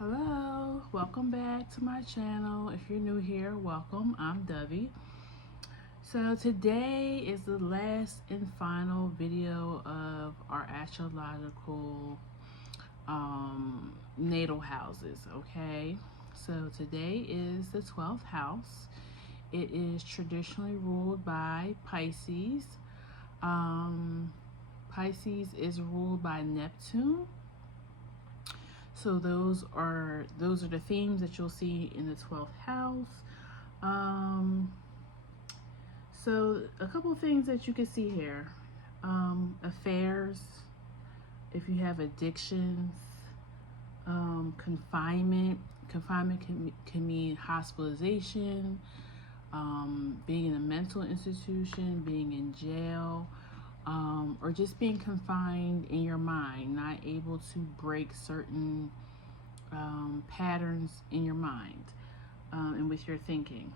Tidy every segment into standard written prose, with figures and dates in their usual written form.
Hello, welcome back to my channel. If you're new here, welcome. I'm Dovey. So today is the last and final video of our astrological natal houses, okay? So today is the 12th house. It is traditionally ruled by Pisces. Pisces is ruled by Neptune. So those are the themes that you'll see in the 12th house. So a couple of things that you can see here. Affairs, if you have addictions, confinement. Confinement can mean hospitalization, being in a mental institution, being in jail, or just being confined in your mind, not able to break certain patterns in your mind and with your thinking.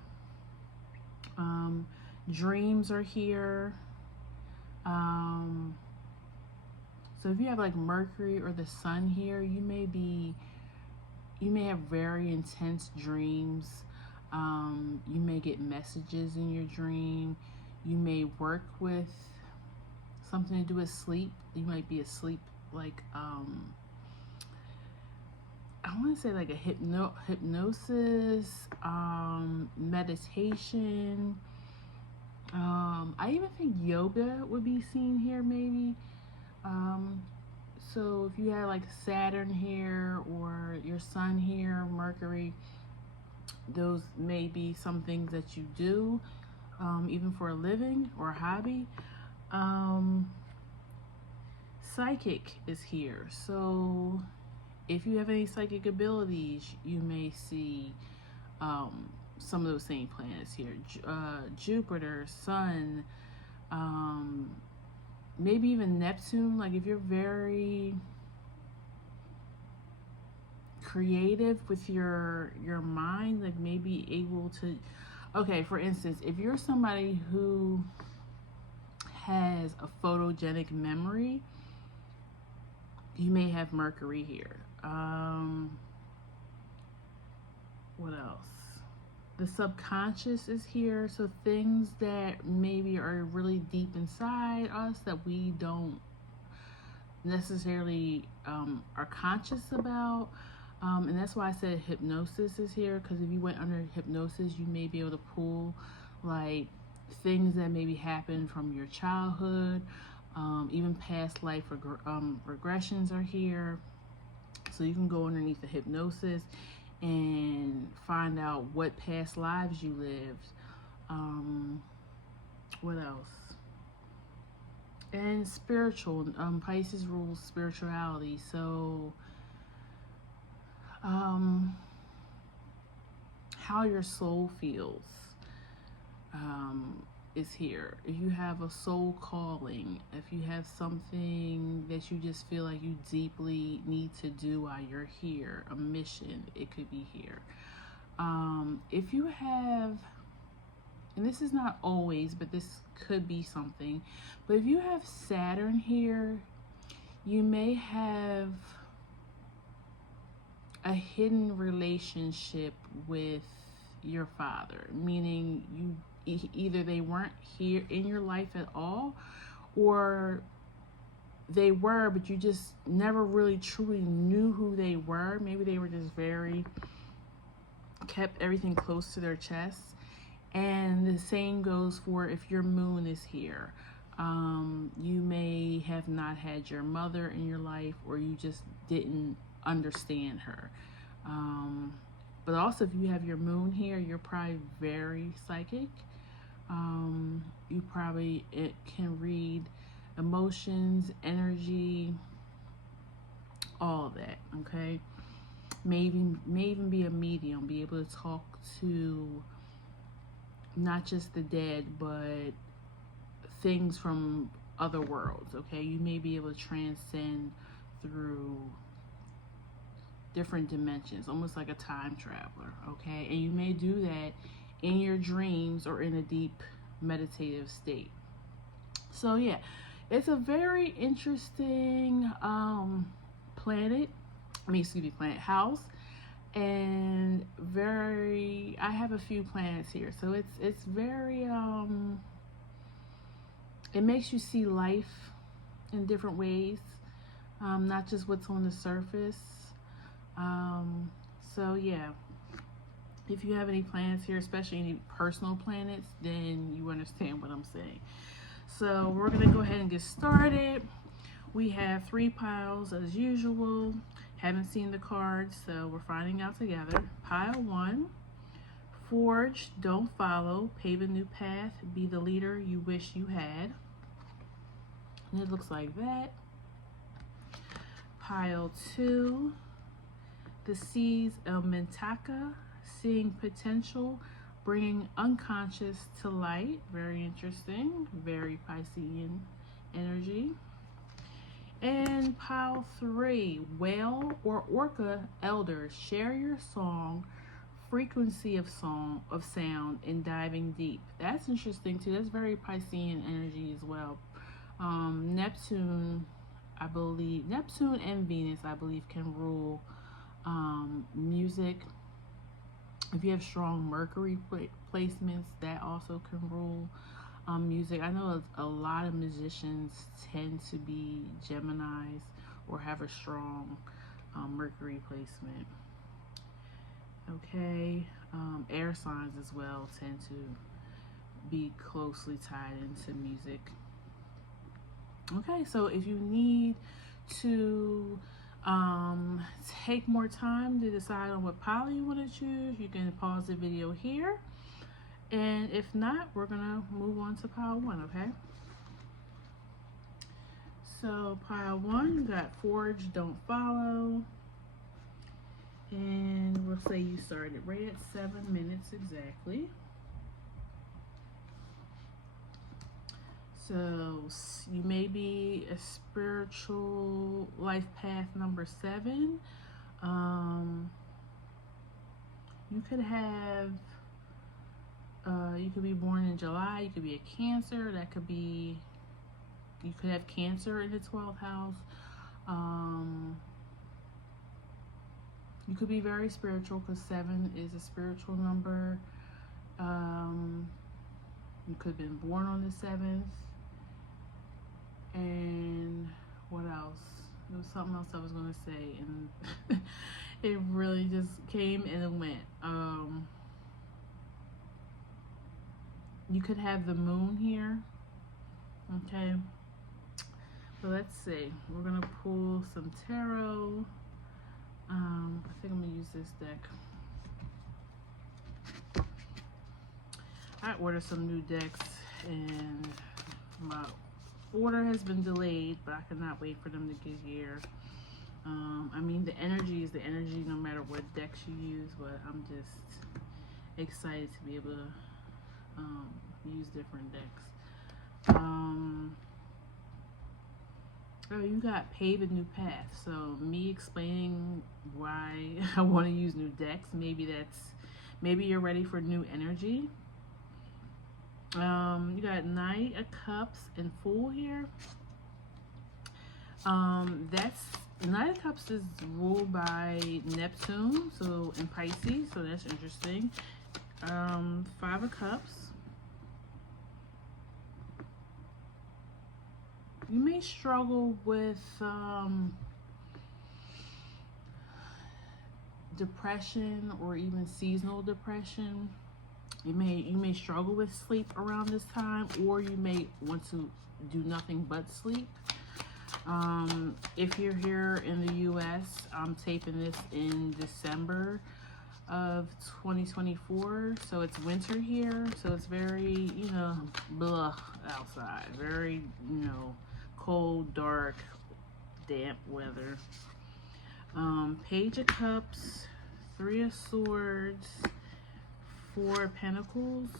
Dreams are here. So if you have like Mercury or the Sun here, you may have very intense dreams. You may get messages in your dream. You may work with something to do with sleep. You might be asleep, like I want to say like a hypnosis, meditation. I even think yoga would be seen here, maybe. So if you had like Saturn here or your Sun here, Mercury, those may be some things that you do, even for a living or a hobby. Psychic is here. So if you have any psychic abilities, you may see some of those same planets here. Jupiter, Sun, maybe even Neptune. Like if you're very creative with your mind, like maybe able to, okay, for instance, if you're somebody who has a photogenic memory, you may have Mercury here. What else? The subconscious is here. So things that maybe are really deep inside us that we don't necessarily are conscious about. And that's why I said hypnosis is here, because if you went under hypnosis, you may be able to pull like things that maybe happened from your childhood, even past life regressions are here. So you can go underneath the hypnosis and find out what past lives you lived. What else? And spiritual. Pisces rules spirituality. So how your soul feels is here. If you have a soul calling, if you have something that you just feel like you deeply need to do while you're here, a mission, it could be here. If you have, and this is not always, but this could be something, but if you have Saturn here, you may have a hidden relationship with your father, meaning you either they weren't here in your life at all, or they were, but you just never really truly knew who they were. Maybe they were just kept everything close to their chest. And the same goes for if your moon is here. You may have not had your mother in your life, or you just didn't understand her. But also if you have your moon here, you're probably very psychic. You probably can read emotions, energy, all of that, okay? May even be a medium, be able to talk to not just the dead, but things from other worlds, okay? You may be able to transcend through different dimensions, almost like a time traveler, okay? And you may do that in your dreams or in a deep meditative state. So yeah, it's a very interesting planet house. and I have a few planets here, so it's very it makes you see life in different ways, not just what's on the surface. So yeah, if you have any planets here, especially any personal planets, then you understand what I'm saying. So we're gonna go ahead and get started. We have 3 piles as usual. Haven't seen the cards, so we're finding out together. Pile 1, forge, don't follow, pave a new path, be the leader you wish you had. And it looks like that. Pile 2, the seeds of Mintaka, seeing potential, bringing unconscious to light. Very interesting, very Piscean energy. And pile 3, whale or orca elders, share your song, frequency of sound, and diving deep. That's interesting too. That's very Piscean energy as well. Neptune and Venus, I believe, can rule music. If you have strong Mercury placements, that also can rule music. I know a lot of musicians tend to be Geminis or have a strong Mercury placement. Okay, air signs as well tend to be closely tied into music. Okay, so if you need to take more time to decide on what pile you want to choose, you can pause the video here. And if not, we're gonna move on to pile 1, okay? So pile 1, you got forge, don't follow. And we'll say you started right at 7 minutes exactly. So you may be a spiritual life path number 7. You could have you could be born in July. You could be a Cancer. That could be, you could have Cancer in the 12th house. You could be very spiritual because 7 is a spiritual number. You could have been born on the 7th. And what else? There was something else I was going to say, and it really just came and it went. You could have the moon here. Okay. So let's see. We're going to pull some tarot. I think I'm going to use this deck. I ordered some new decks and my order has been delayed, but I cannot wait for them to get here. I mean, the energy is the energy no matter what decks you use, but I'm just excited to be able to use different decks. Oh, you got pave a new path. So me explaining why I want to use new decks, maybe you're ready for new energy. You got Knight of Cups and Fool here. Knight of Cups is ruled by Neptune, so in Pisces, so that's interesting. 5 of Cups. You may struggle with depression or even seasonal depression. You may struggle with sleep around this time, or you may want to do nothing but sleep. If you're here in the US, I'm taping this in December of 2024, so it's winter here, so it's very, blah outside, very, cold, dark, damp weather. Page of Cups, 3 of Swords, 4 of Pentacles.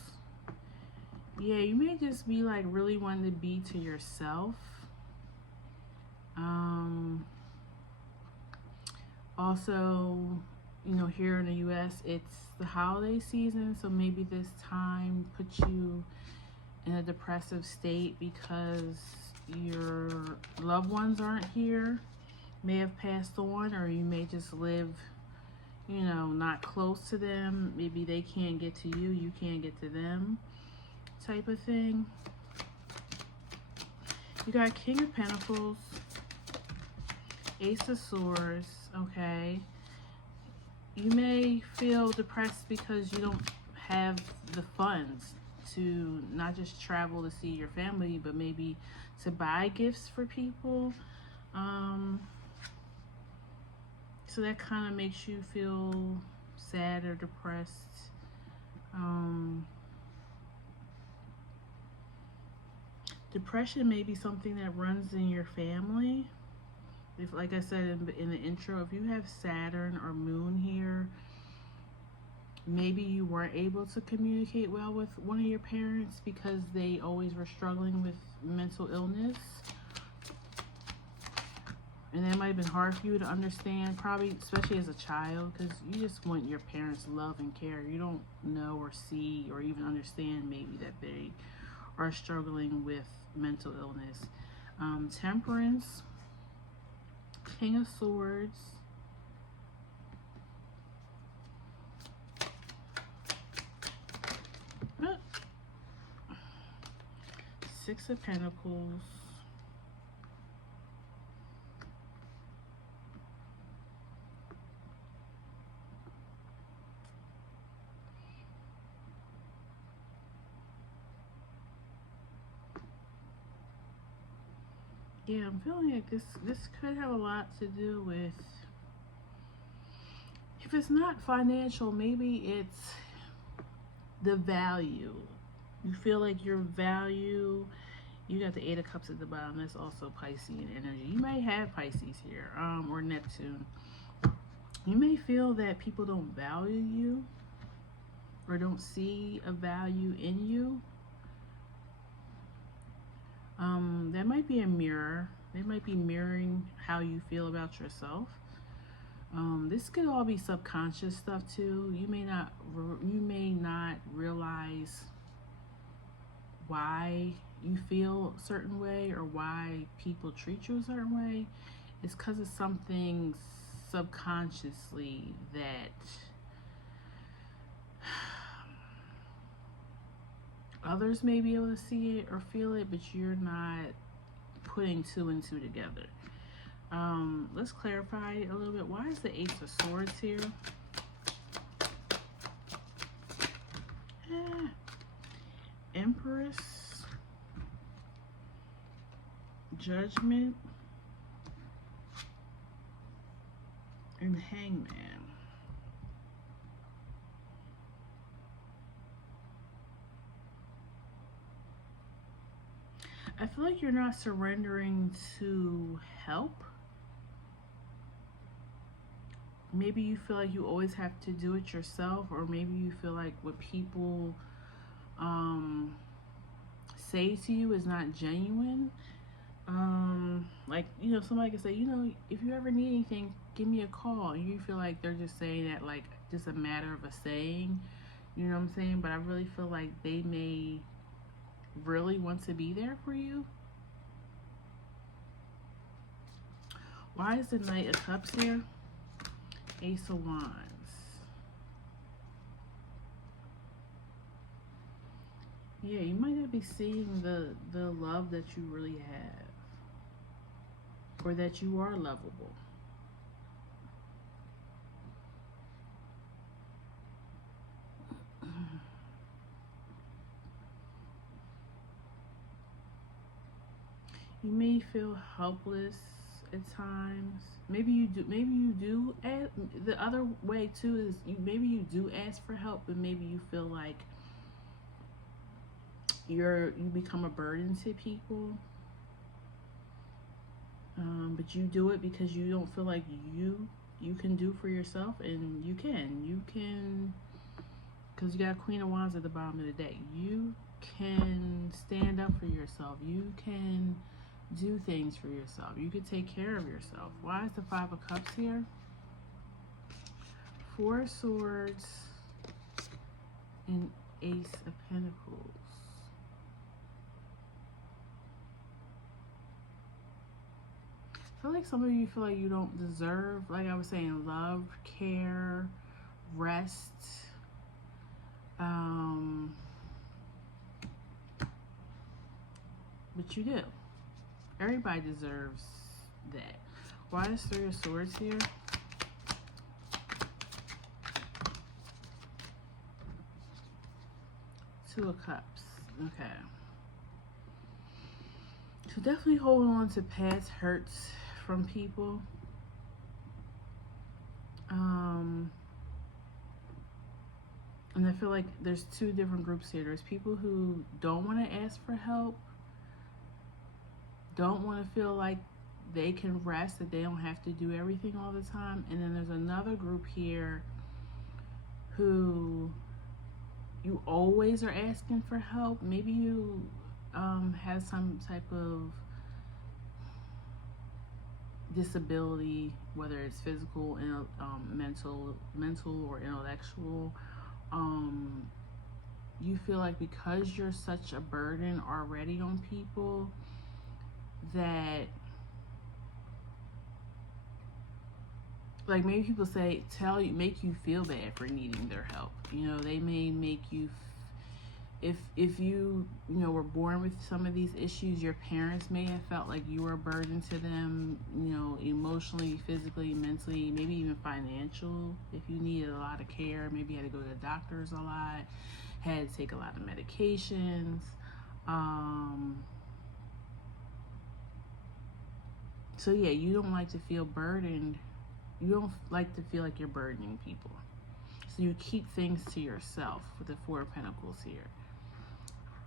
Yeah, you may just be like really wanting to be to yourself. Also, here in the US, it's the holiday season, so maybe this time puts you in a depressive state because your loved ones aren't here, may have passed on, or you may just live, you know, not close to them. Maybe they can't get to you, you can't get to them, type of thing. You got King of Pentacles, Ace of Swords, okay? You may feel depressed because you don't have the funds to not just travel to see your family, but maybe to buy gifts for people. So that kind of makes you feel sad or depressed. Depression may be something that runs in your family. If, like I said in the intro, if you have Saturn or Moon here, maybe you weren't able to communicate well with one of your parents because they always were struggling with mental illness. And that might have been hard for you to understand, probably, especially as a child, because you just want your parents' love and care. You don't know or see or even understand maybe that they are struggling with mental illness. Temperance, King of Swords, Six of Pentacles, yeah, I'm feeling like this could have a lot to do with, if it's not financial, maybe it's the value. You feel like your value, you got the Eight of Cups at the bottom, that's also Piscean energy. You may have Pisces here, or Neptune. You may feel that people don't value you or don't see a value in you. That might be a mirror. They might be mirroring how you feel about yourself. This could all be subconscious stuff too. You may not realize why you feel a certain way or why people treat you a certain way. It's because of something subconsciously that others may be able to see it or feel it, but you're not putting two and two together. Let's clarify a little bit. Why is the Ace of Swords here? Empress, Judgment, and Hangman. I feel like you're not surrendering to help. Maybe you feel like you always have to do it yourself, or maybe you feel like what people say to you is not genuine. Like, you know, somebody can say, you know, if you ever need anything, give me a call. And you feel like they're just saying that like just a matter of a saying, you know what I'm saying? But I really feel like they may really want to be there for you. Why is the Knight of Cups here? Ace of Wands. Yeah, you might not be seeing the love that you really have, or that you are lovable. You may feel helpless at times. Maybe you do ask, the other way too is maybe you do ask for help, but maybe you feel like you become a burden to people. But you do it because you don't feel like you can do for yourself, and you can, because you got Queen of Wands at the bottom of the deck. You can stand up for yourself. You can do things for yourself. You can take care of yourself. Why is the Five of Cups here? Four of Swords and Ace of Pentacles. feel like some of you feel like you don't deserve, like I was saying, love, care, rest. But you do. Everybody deserves that. Why is Three of Swords here? Two of Cups. Okay. So definitely hold on to past hurts from people. And I feel like there's two different groups here. There's people who don't want to ask for help, don't want to feel like they can rest, that they don't have to do everything all the time. And then there's another group here who you always are asking for help. Maybe you have some type of disability, whether it's physical, mental or intellectual. You feel like because you're such a burden already on people, that like maybe people say make you feel bad for needing their help. You know, they may make you, if you were born with some of these issues, your parents may have felt like you were a burden to them, emotionally, physically, mentally, maybe even financial. If you needed a lot of care, maybe you had to go to the doctors a lot, had to take a lot of medications. So yeah, you don't like to feel burdened. You don't like to feel like you're burdening people. So you keep things to yourself with the Four of Pentacles here.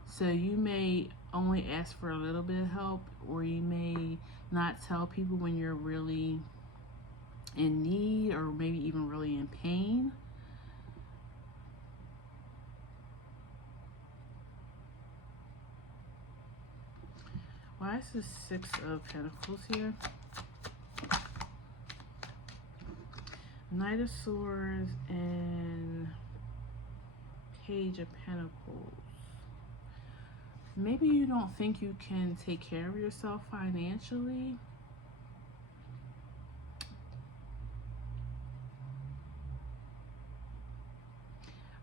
So you may only ask for a little bit of help, or you may not tell people when you're really in need, or maybe even really in pain. Why is the Six of Pentacles here? Knight of Swords and Page of Pentacles. Maybe you don't think you can take care of yourself financially.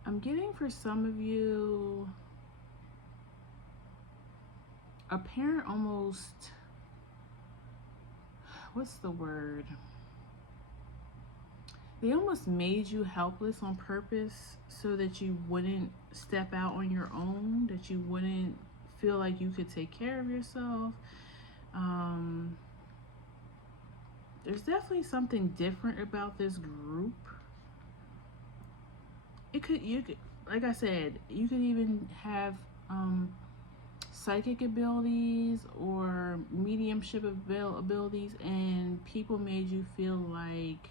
I'm getting for some of you a parent almost, what's the word? They almost made you helpless on purpose so that you wouldn't step out on your own, that you wouldn't feel like you could take care of yourself. There's definitely something different about this group. You could, like I said, you could even have psychic abilities or mediumship abilities, and people made you feel like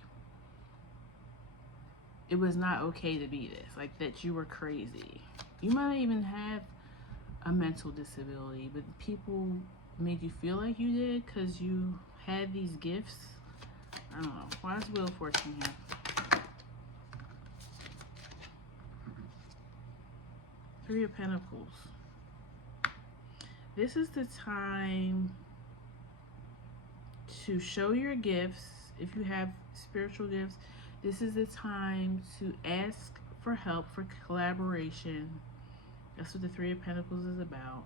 it was not okay to be this, like that you were crazy. You might even have a mental disability, but people made you feel like you did because you had these gifts. I don't know. Why is Wheel of Fortune here? Three of Pentacles. This is the time to show your gifts. If you have spiritual gifts, this is the time to ask for help, for collaboration. That's what the Three of Pentacles is about.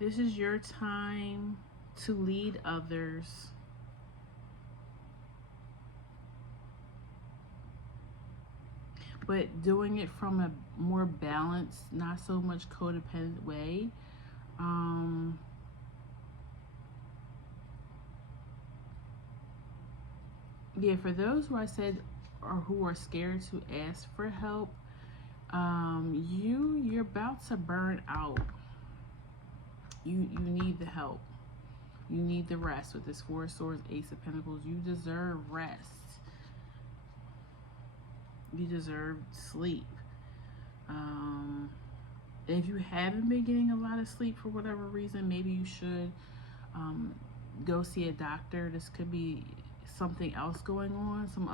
This is your time to lead others. But doing it from a more balanced, not so much codependent way. Yeah, for those who I said or who are scared to ask for help, you're about to burn out. You need the help. You need the rest. With this Four of Swords, Ace of Pentacles, you deserve rest. You deserve sleep. And if you haven't been getting a lot of sleep for whatever reason, maybe you should go see a doctor. This could be something else going on, some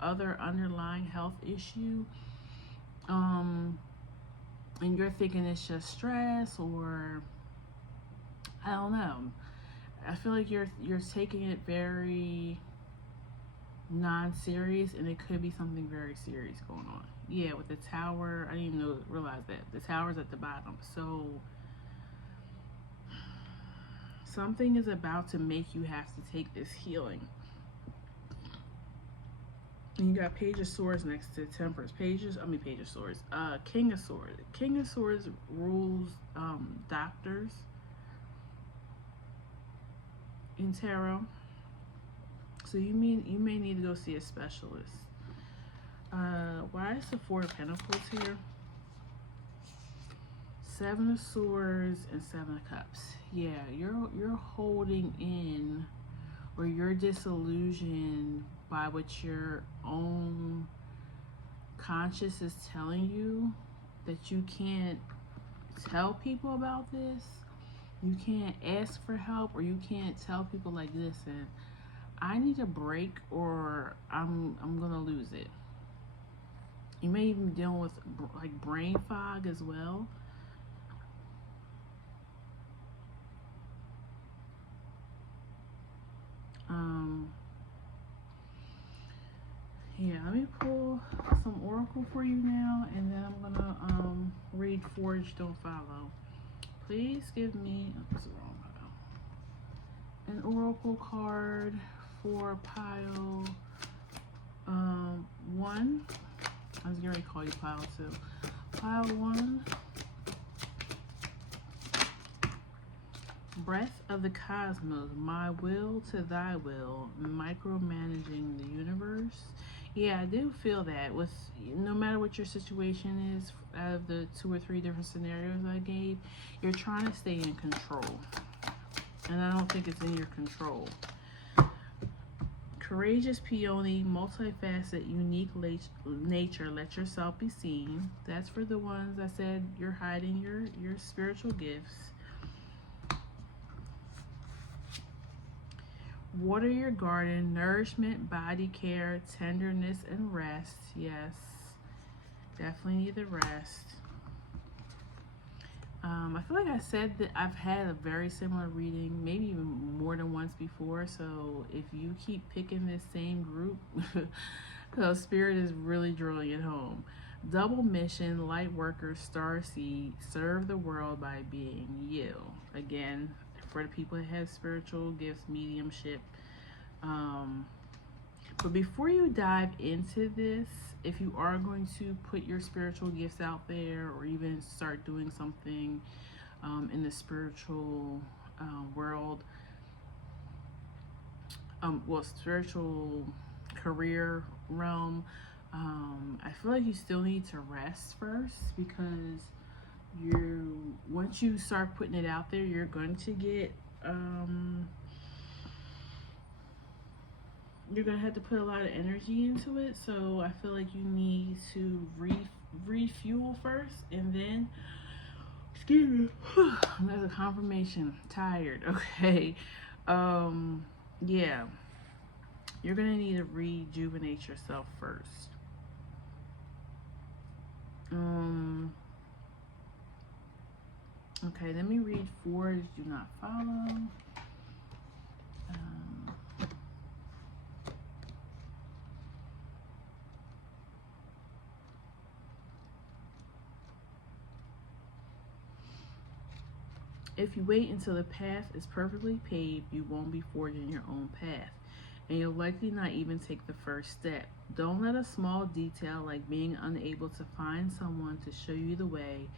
other underlying health issue. And you're thinking it's just stress, or I don't know. I feel like you're taking it very non-serious, and it could be something very serious going on. Yeah, with the tower, I didn't even realize that the tower's at the bottom. So something is about to make you have to take this healing. And you got Page of Swords next to Temperance. Page of Swords. King of Swords. King of Swords rules doctors in tarot. So you may need to go see a specialist. Why is the Four of Pentacles here? Seven of Swords and Seven of Cups. Yeah, you're holding in, or you're disillusioned by what your own conscious is telling you, that you can't tell people about this. You can't ask for help, or you can't tell people like, listen, I need a break, or I'm gonna lose it. You may even be dealing with like brain fog as well. Yeah, let me pull some oracle for you now, and then I'm gonna read Forge Don't Follow. Please give me an oracle card for pile 1. I was going to call you pile 2. Pile 1. Breath of the cosmos, my will to thy will, micromanaging the universe. Yeah, I do feel that with no matter what your situation is, out of the 2 or 3 different scenarios I gave, you're trying to stay in control. And I don't think it's in your control. Courageous peony, multifaceted, unique nature, let yourself be seen. That's for the ones I said you're hiding your spiritual gifts. Water your garden, nourishment, body care, tenderness, and rest. Yes, definitely need the rest. I feel like I said that I've had a very similar reading, maybe even more than once before. So if you keep picking this same group, so Spirit is really drilling it home. Double mission, light worker, star seed, serve the world by being you. Again, for the people that have spiritual gifts, mediumship. But before you dive into this, if you are going to put your spiritual gifts out there, or even start doing something in the spiritual world, spiritual career realm, I feel like you still need to rest first, because once you start putting it out there, you're going to get you're gonna have to put a lot of energy into it. So I feel like you need to refuel first, and then excuse me, there's a confirmation. Tired. Okay. Yeah, you're gonna need to rejuvenate yourself first. Okay, let me read Forge Do Not Follow. If you wait until the path is perfectly paved, you won't be forging your own path, and you'll likely not even take the first step. Don't let a small detail like being unable to find someone to show you the way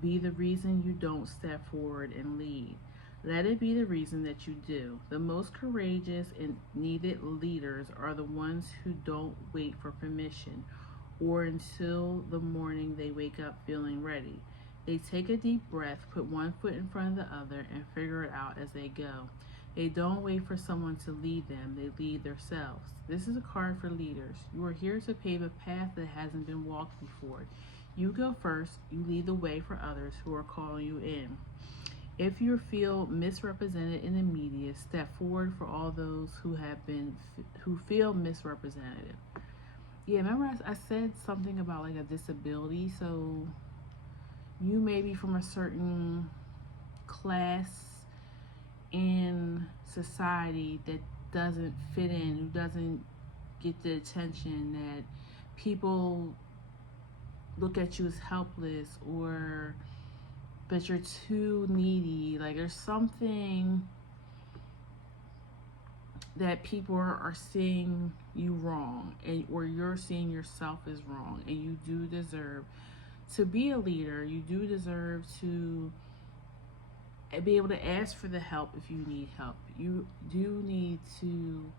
be the reason you don't step forward and lead. Let it be the reason that you do. The most courageous and needed leaders are the ones who don't wait for permission or until the morning they wake up feeling ready. They take a deep breath, put one foot in front of the other, and figure it out as they go. They don't wait for someone to lead them, they lead themselves. This is a card for leaders. You are here to pave a path that hasn't been walked before. You go first, you lead the way for others who are calling you in. If you feel misrepresented in the media, step forward for all those who feel misrepresented. Yeah, remember I said something about like a disability, so you may be from a certain class in society that doesn't fit in, who doesn't get the attention, that people look at you as helpless, or that you're too needy. Like there's something that people are seeing you wrong, and or you're seeing yourself as wrong, and you do deserve to be a leader. You do deserve to be able to ask for the help if you need help. You do need to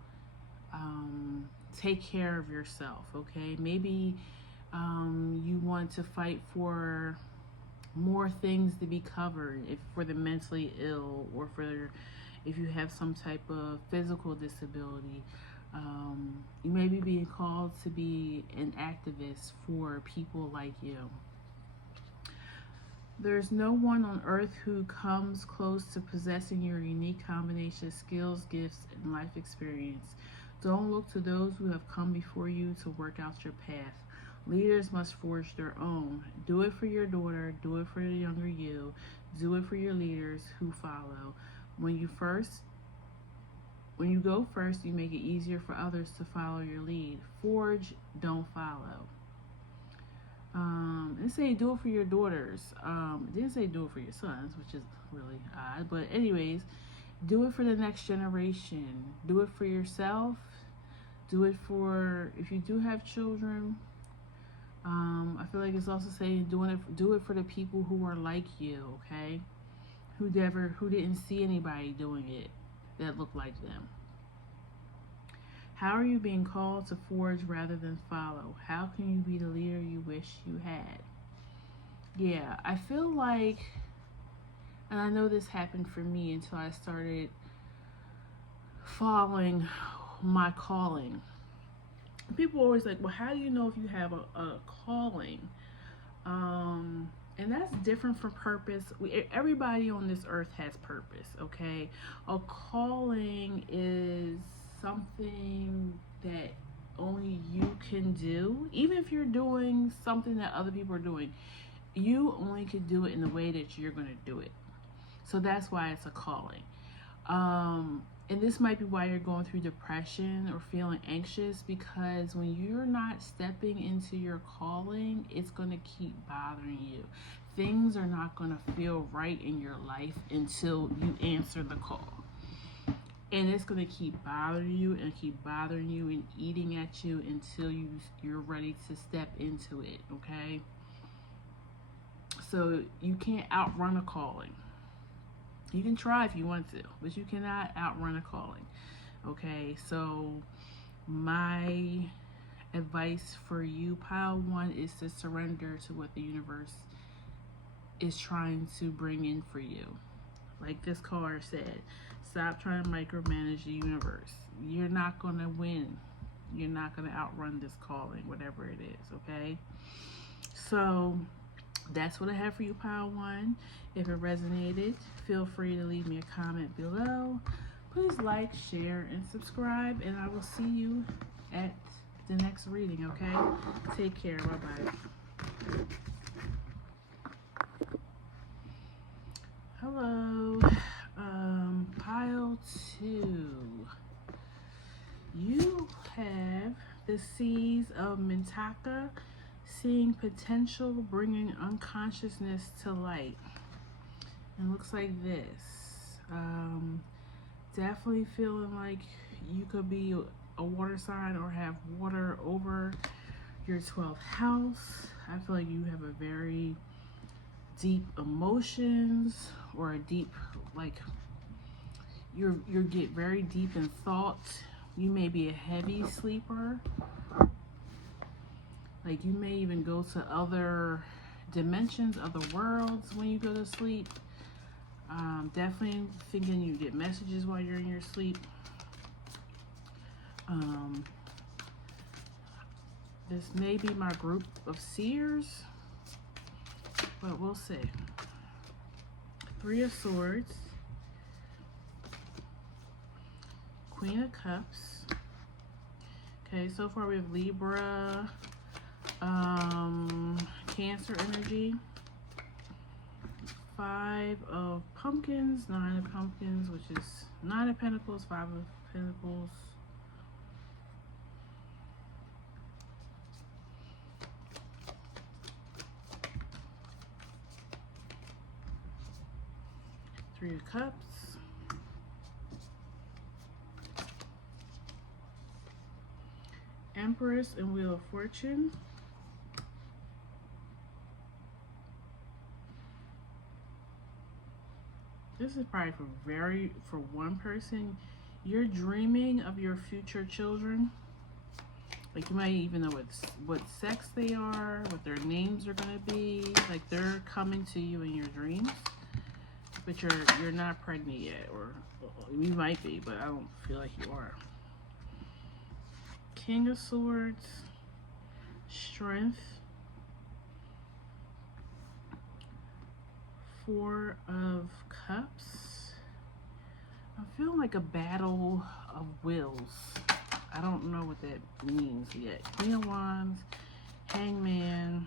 take care of yourself, okay? Maybe you want to fight for more things to be covered, if for the mentally ill, or for if you have some type of physical disability. You may be being called to be an activist for people like you. There's no one on earth who comes close to possessing your unique combination of skills, gifts, and life experience. Don't look to those who have come before you to work out your path. Leaders must forge their own. Do it for your daughter. Do it for the younger you. Do it for your leaders who follow. When you go first, you make it easier for others to follow your lead. Forge, don't follow. It say do it for your daughters. It didn't say do it for your sons, which is really odd. But anyways, do it for the next generation. Do it for yourself. Do it for, if you do have children. I feel like it's also saying do it for the people who are like you, okay? Who didn't see anybody doing it that looked like them. How are you being called to forge rather than follow? How can you be the leader you wish you had? Yeah, I feel like, and I know this happened for me until I started following my calling. People are always like, well, how do you know if you have a calling? And that's different from purpose. Everybody on this earth has purpose, okay? A calling is something that only you can do. Even if you're doing something that other people are doing, you only can do it in the way that you're going to do it. So that's why it's a calling. And this might be why you're going through depression or feeling anxious, because when you're not stepping into your calling, it's going to keep bothering you. Things are not going to feel right in your life until you answer the call. And it's going to keep bothering you and keep bothering you and eating at you until you're ready to step into it, okay? So you can't outrun a calling. You can try if you want to, but you cannot outrun a calling, okay? So my advice for you, pile one, is to surrender to what the universe is trying to bring in for you. Like this card said, stop trying to micromanage the universe. You're not going to win. You're not going to outrun this calling, whatever it is, okay? So that's what I have for you, pile one. If it resonated, feel free to leave me a comment below. Please like, share, and subscribe, and I will see you at the next reading, okay? Take care. Bye-bye. Hello. Pile two. You have the Seas of Mintaka, seeing potential, bringing unconsciousness to light. And it looks like this. Definitely feeling like you could be a water sign or have water over your 12th house. I feel like you have a very deep emotions, or a deep, like, you get very deep in thought. You may be a heavy sleeper. Like you may even go to other dimensions, other worlds when you go to sleep. Definitely thinking you get messages while you're in your sleep. This may be my group of seers, but we'll see. Three of Swords, Queen of Cups. Okay, so far we have Libra, Cancer energy, Five of Pumpkins, Nine of Pumpkins, which is Nine of Pentacles, Five of Pentacles. Three of Cups. Empress and Wheel of Fortune. This is probably for one person. You're dreaming of your future children. Like you might even know what sex they are, what their names are gonna be. Like they're coming to you in your dreams, but you're not pregnant yet, or you might be, but I don't feel like you are. King of Swords, Strength, Four of Cups. I'm feeling like a battle of wills. I don't know what that means yet. Queen of Wands, Hangman,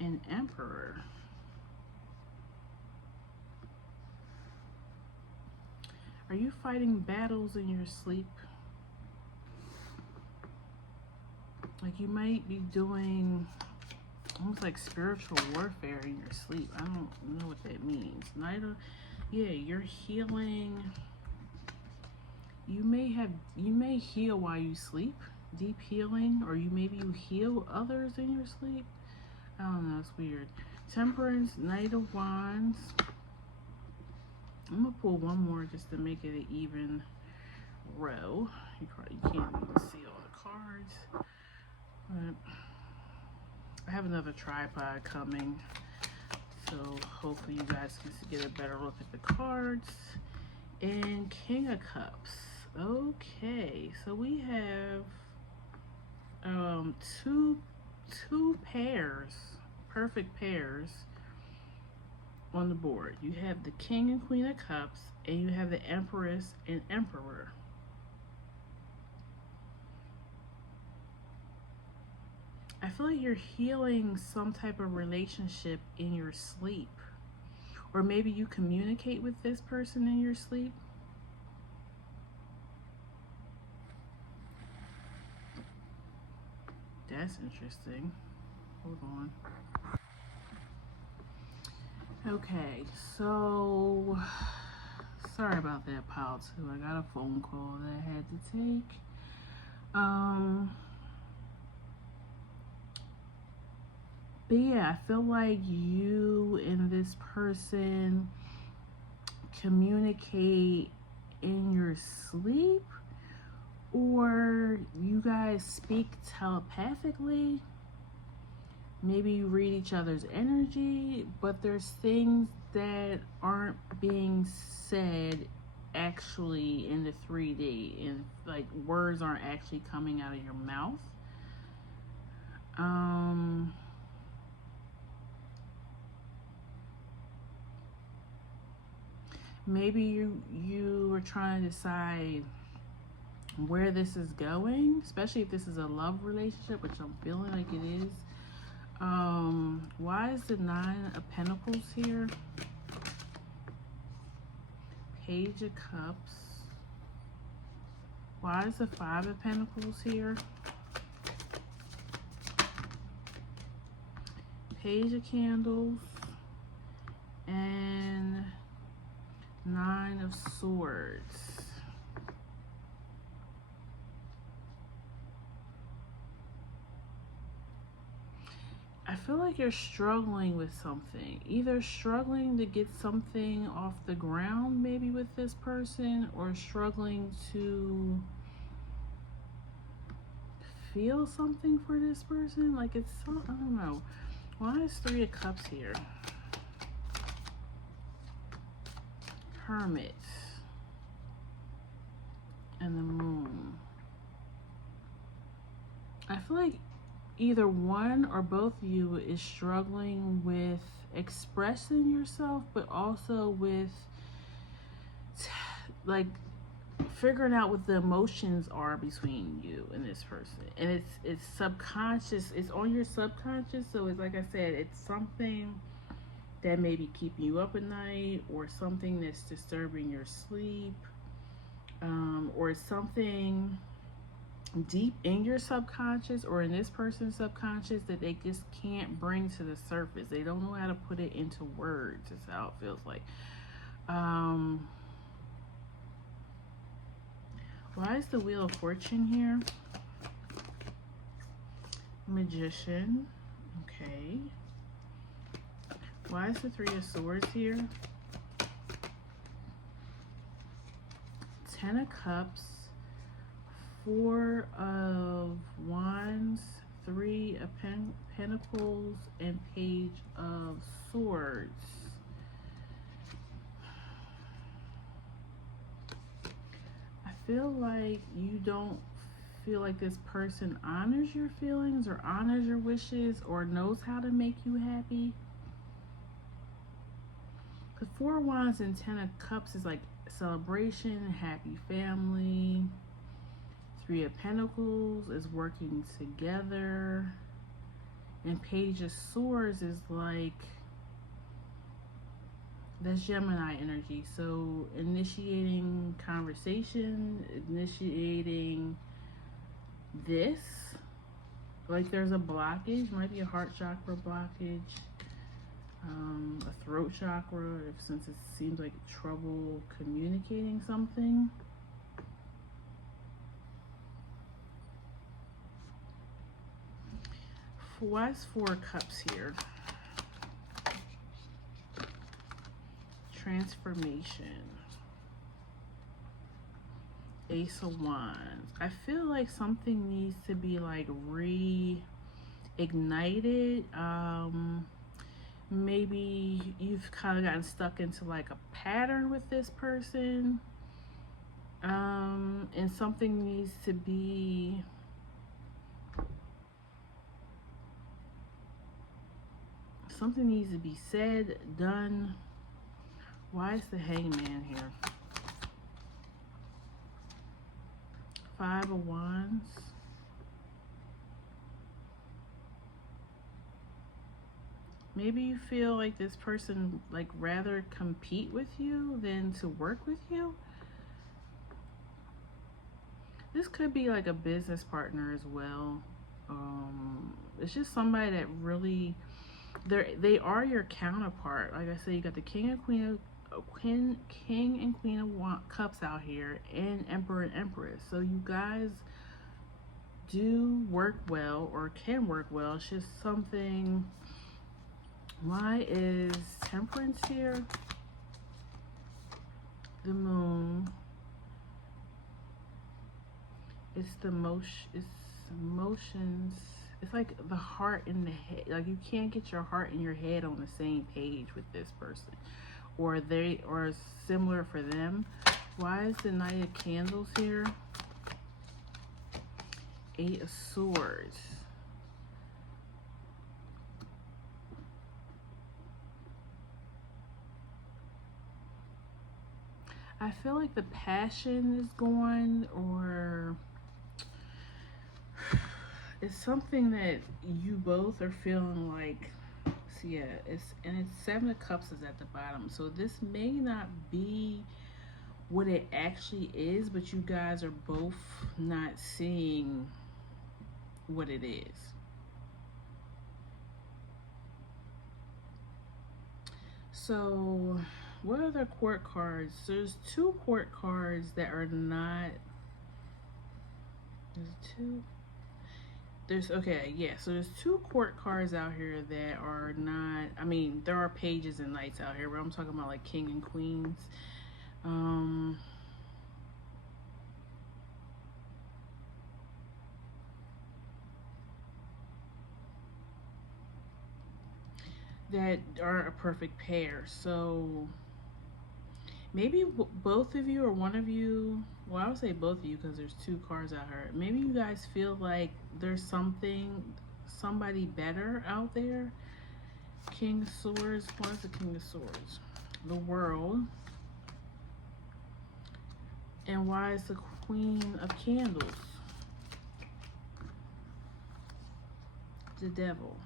and Emperor. Are you fighting battles in your sleep? Like you might be doing almost like spiritual warfare in your sleep. I don't know what that means. Neither, yeah, you're healing. You may heal while you sleep, deep healing, or maybe you heal others in your sleep. I don't know, it's weird. Temperance, Knight of Wands. I'm gonna pull one more just to make it an even row. You probably can't even see all the cards. But I have another tripod coming, so hopefully you guys can get a better look at the cards. And King of Cups. Okay, so we have two pairs, perfect pairs on the board. You have the King and Queen of Cups, and you have the Empress and Emperor. I feel like you're healing some type of relationship in your sleep. Or maybe you communicate with this person in your sleep. That's interesting. Hold on. Okay, so sorry about that, pile two. I got a phone call that I had to take. But yeah, I feel like you and this person communicate in your sleep, or you guys speak telepathically. Maybe you read each other's energy, but there's things that aren't being said actually in the 3D, and like words aren't actually coming out of your mouth. Maybe you are trying to decide where this is going, especially if this is a love relationship, which I'm feeling like it is. Why is the Nine of Pentacles here? Page of Cups. Why is the Five of Pentacles here? Page of Candles. And Nine of Swords. I feel like you're struggling with something. Either struggling to get something off the ground maybe with this person, or struggling to feel something for this person. Like it's so, I don't know. Why is Three of Cups here? Hermit. And the Moon. I feel like either one or both of you is struggling with expressing yourself, but also with like figuring out what the emotions are between you and this person. And it's subconscious, it's on your subconscious. So it's like I said, it's something that may be keeping you up at night, or something that's disturbing your sleep, or something deep in your subconscious or in this person's subconscious that they just can't bring to the surface. They don't know how to put it into words. Is how it feels like. Why is the Wheel of Fortune here? Magician. Okay. Why is the Three of Swords here? Ten of Cups, Four of Wands, Three of Pentacles, and Page of Swords. I feel like you don't feel like this person honors your feelings or honors your wishes or knows how to make you happy. Because Four of Wands and Ten of Cups is like celebration, happy family. Three of Pentacles is working together. And Page of Swords is like, that's Gemini energy. So initiating conversation, initiating this. Like there's a blockage, might be a heart chakra blockage. A throat chakra, since it seems like trouble communicating something. Why is Four Cups here? Transformation. Ace of Wands. I feel like something needs to be like reignited. Maybe you've kind of gotten stuck into like a pattern with this person. And something needs to be said, done. Why is the Hangman here? Five of Wands. Maybe you feel like this person like rather compete with you than to work with you. This could be like a business partner as well. It's just somebody that really, they are your counterpart. Like I said, you got the King and Queen of Cups out here, and Emperor and Empress. So you guys do work well, or can work well. It's just something. Why is Temperance here? The Moon. It's the emotions. It's like the heart in the head. Like you can't get your heart and your head on the same page with this person, or they are similar for them. Why is the Knight of Candles here? Eight of Swords. I feel like the passion is gone, or it's something that you both are feeling like. So yeah, it's Seven of Cups is at the bottom. So this may not be what it actually is, but you guys are both not seeing what it is. So what other court cards? There's two court cards that are not. Okay, yeah, so there's two court cards out here that are not, I mean, there are pages and knights out here, but I'm talking about like king and queens. That aren't a perfect pair. So maybe both of you or one of you, well, I would say both of you because there's two cards out here. Maybe you guys feel like there's somebody better out there. King of Swords. What is the King of Swords? The World. And why is the Queen of Candles? The Devil.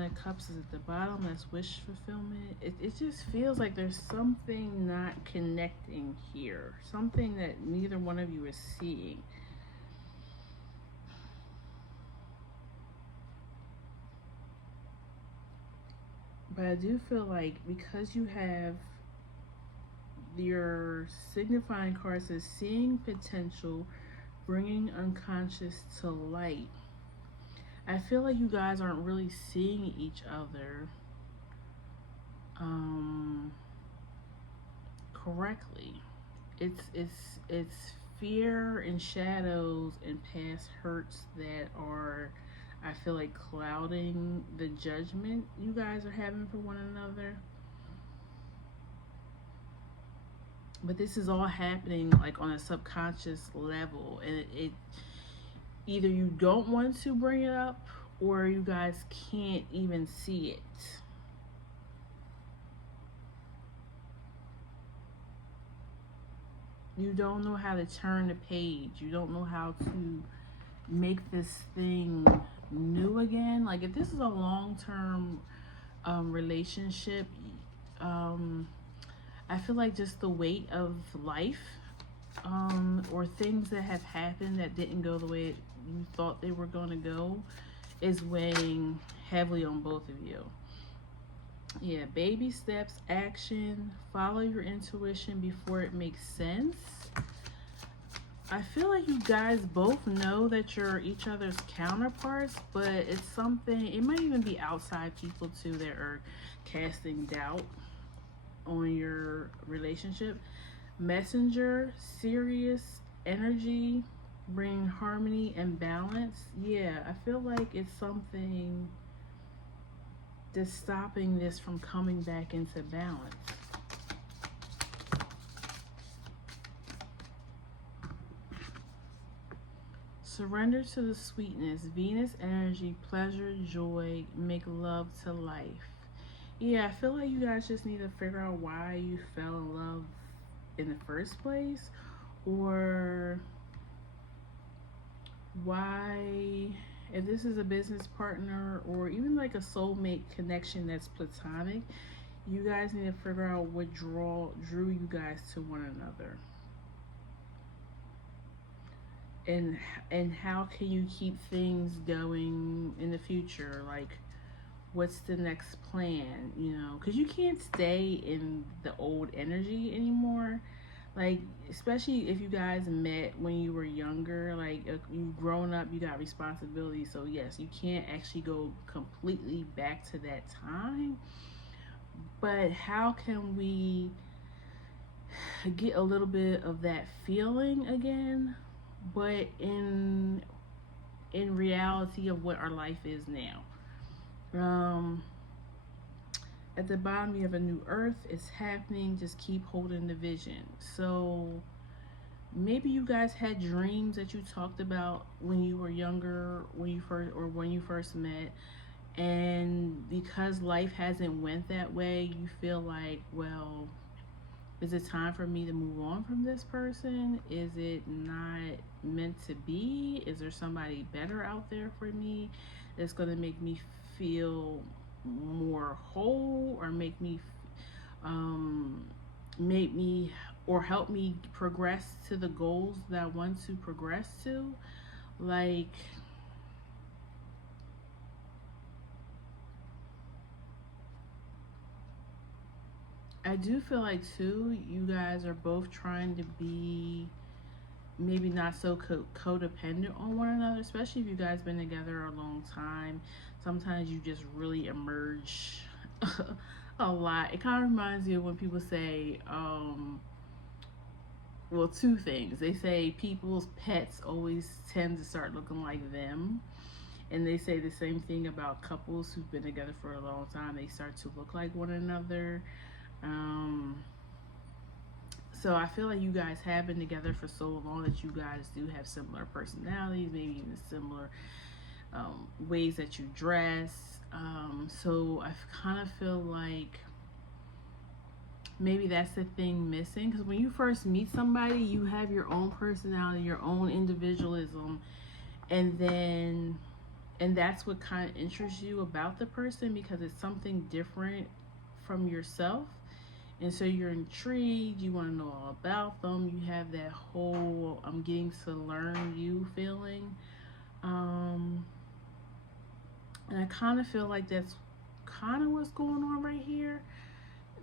Nine of Cups is at the bottom. That's wish fulfillment. It just feels like there's something not connecting here. Something that neither one of you is seeing. But I do feel like because you have your signifying card says seeing potential, bringing unconscious to light. I feel like you guys aren't really seeing each other correctly. It's fear and shadows and past hurts that are, I feel like, clouding the judgment you guys are having for one another. But this is all happening like on a subconscious level, and it either you don't want to bring it up or you guys can't even see it. You don't know how to turn the page. You don't know how to make this thing new again. Like if this is a long-term relationship, I feel like just the weight of life, or things that have happened that didn't go the way you thought they were going to go, is weighing heavily on both of you. Yeah, baby steps, action, follow your intuition before it makes sense. I feel like you guys both know that you're each other's counterparts, but it's something, it might even be outside people too that are casting doubt on your relationship. Messenger, serious energy, bring harmony and balance. Yeah, I feel like it's something that's stopping this from coming back into balance. Surrender to the sweetness, Venus energy, pleasure, joy, make love to life. Yeah, I feel like you guys just need to figure out why you fell in love in the first place, or why, if this is a business partner or even like a soulmate connection that's platonic, you guys need to figure out what drew you guys to one another. And how can you keep things going in the future? Like, what's the next plan? You know, because you can't stay in the old energy anymore. Like, especially if you guys met when you were younger, like you grown up, you got responsibility. So yes, you can't actually go completely back to that time. But how can we get a little bit of that feeling again, but in reality of what our life is now? At the bottom you have a new earth. It's happening. Just keep holding the vision. So maybe you guys had dreams that you talked about when you were younger, when you first met, and because life hasn't went that way, you feel like, well, is it time for me to move on from this person? Is it not meant to be? Is there somebody better out there for me that's going to make me feel more whole, or make me or help me progress to the goals that I want to progress to? Like, I do feel like too, you guys are both trying to be maybe not so codependent on one another, especially if you guys been together a long time. Sometimes you just really emerge a lot. It kind of reminds me of when people say, well, two things. They say people's pets always tend to start looking like them. And they say the same thing about couples who've been together for a long time. They start to look like one another. So I feel like you guys have been together for so long that you guys do have similar personalities, maybe even similar ways that you dress. So I kind of feel like maybe that's the thing missing, because when you first meet somebody, you have your own personality, your own individualism, and then And that's what kind of interests you about the person, because it's something different from yourself. And so you're intrigued, you want to know all about them, you have that whole I'm getting to learn you feeling. um and I kind of feel like that's kind of what's going on right here,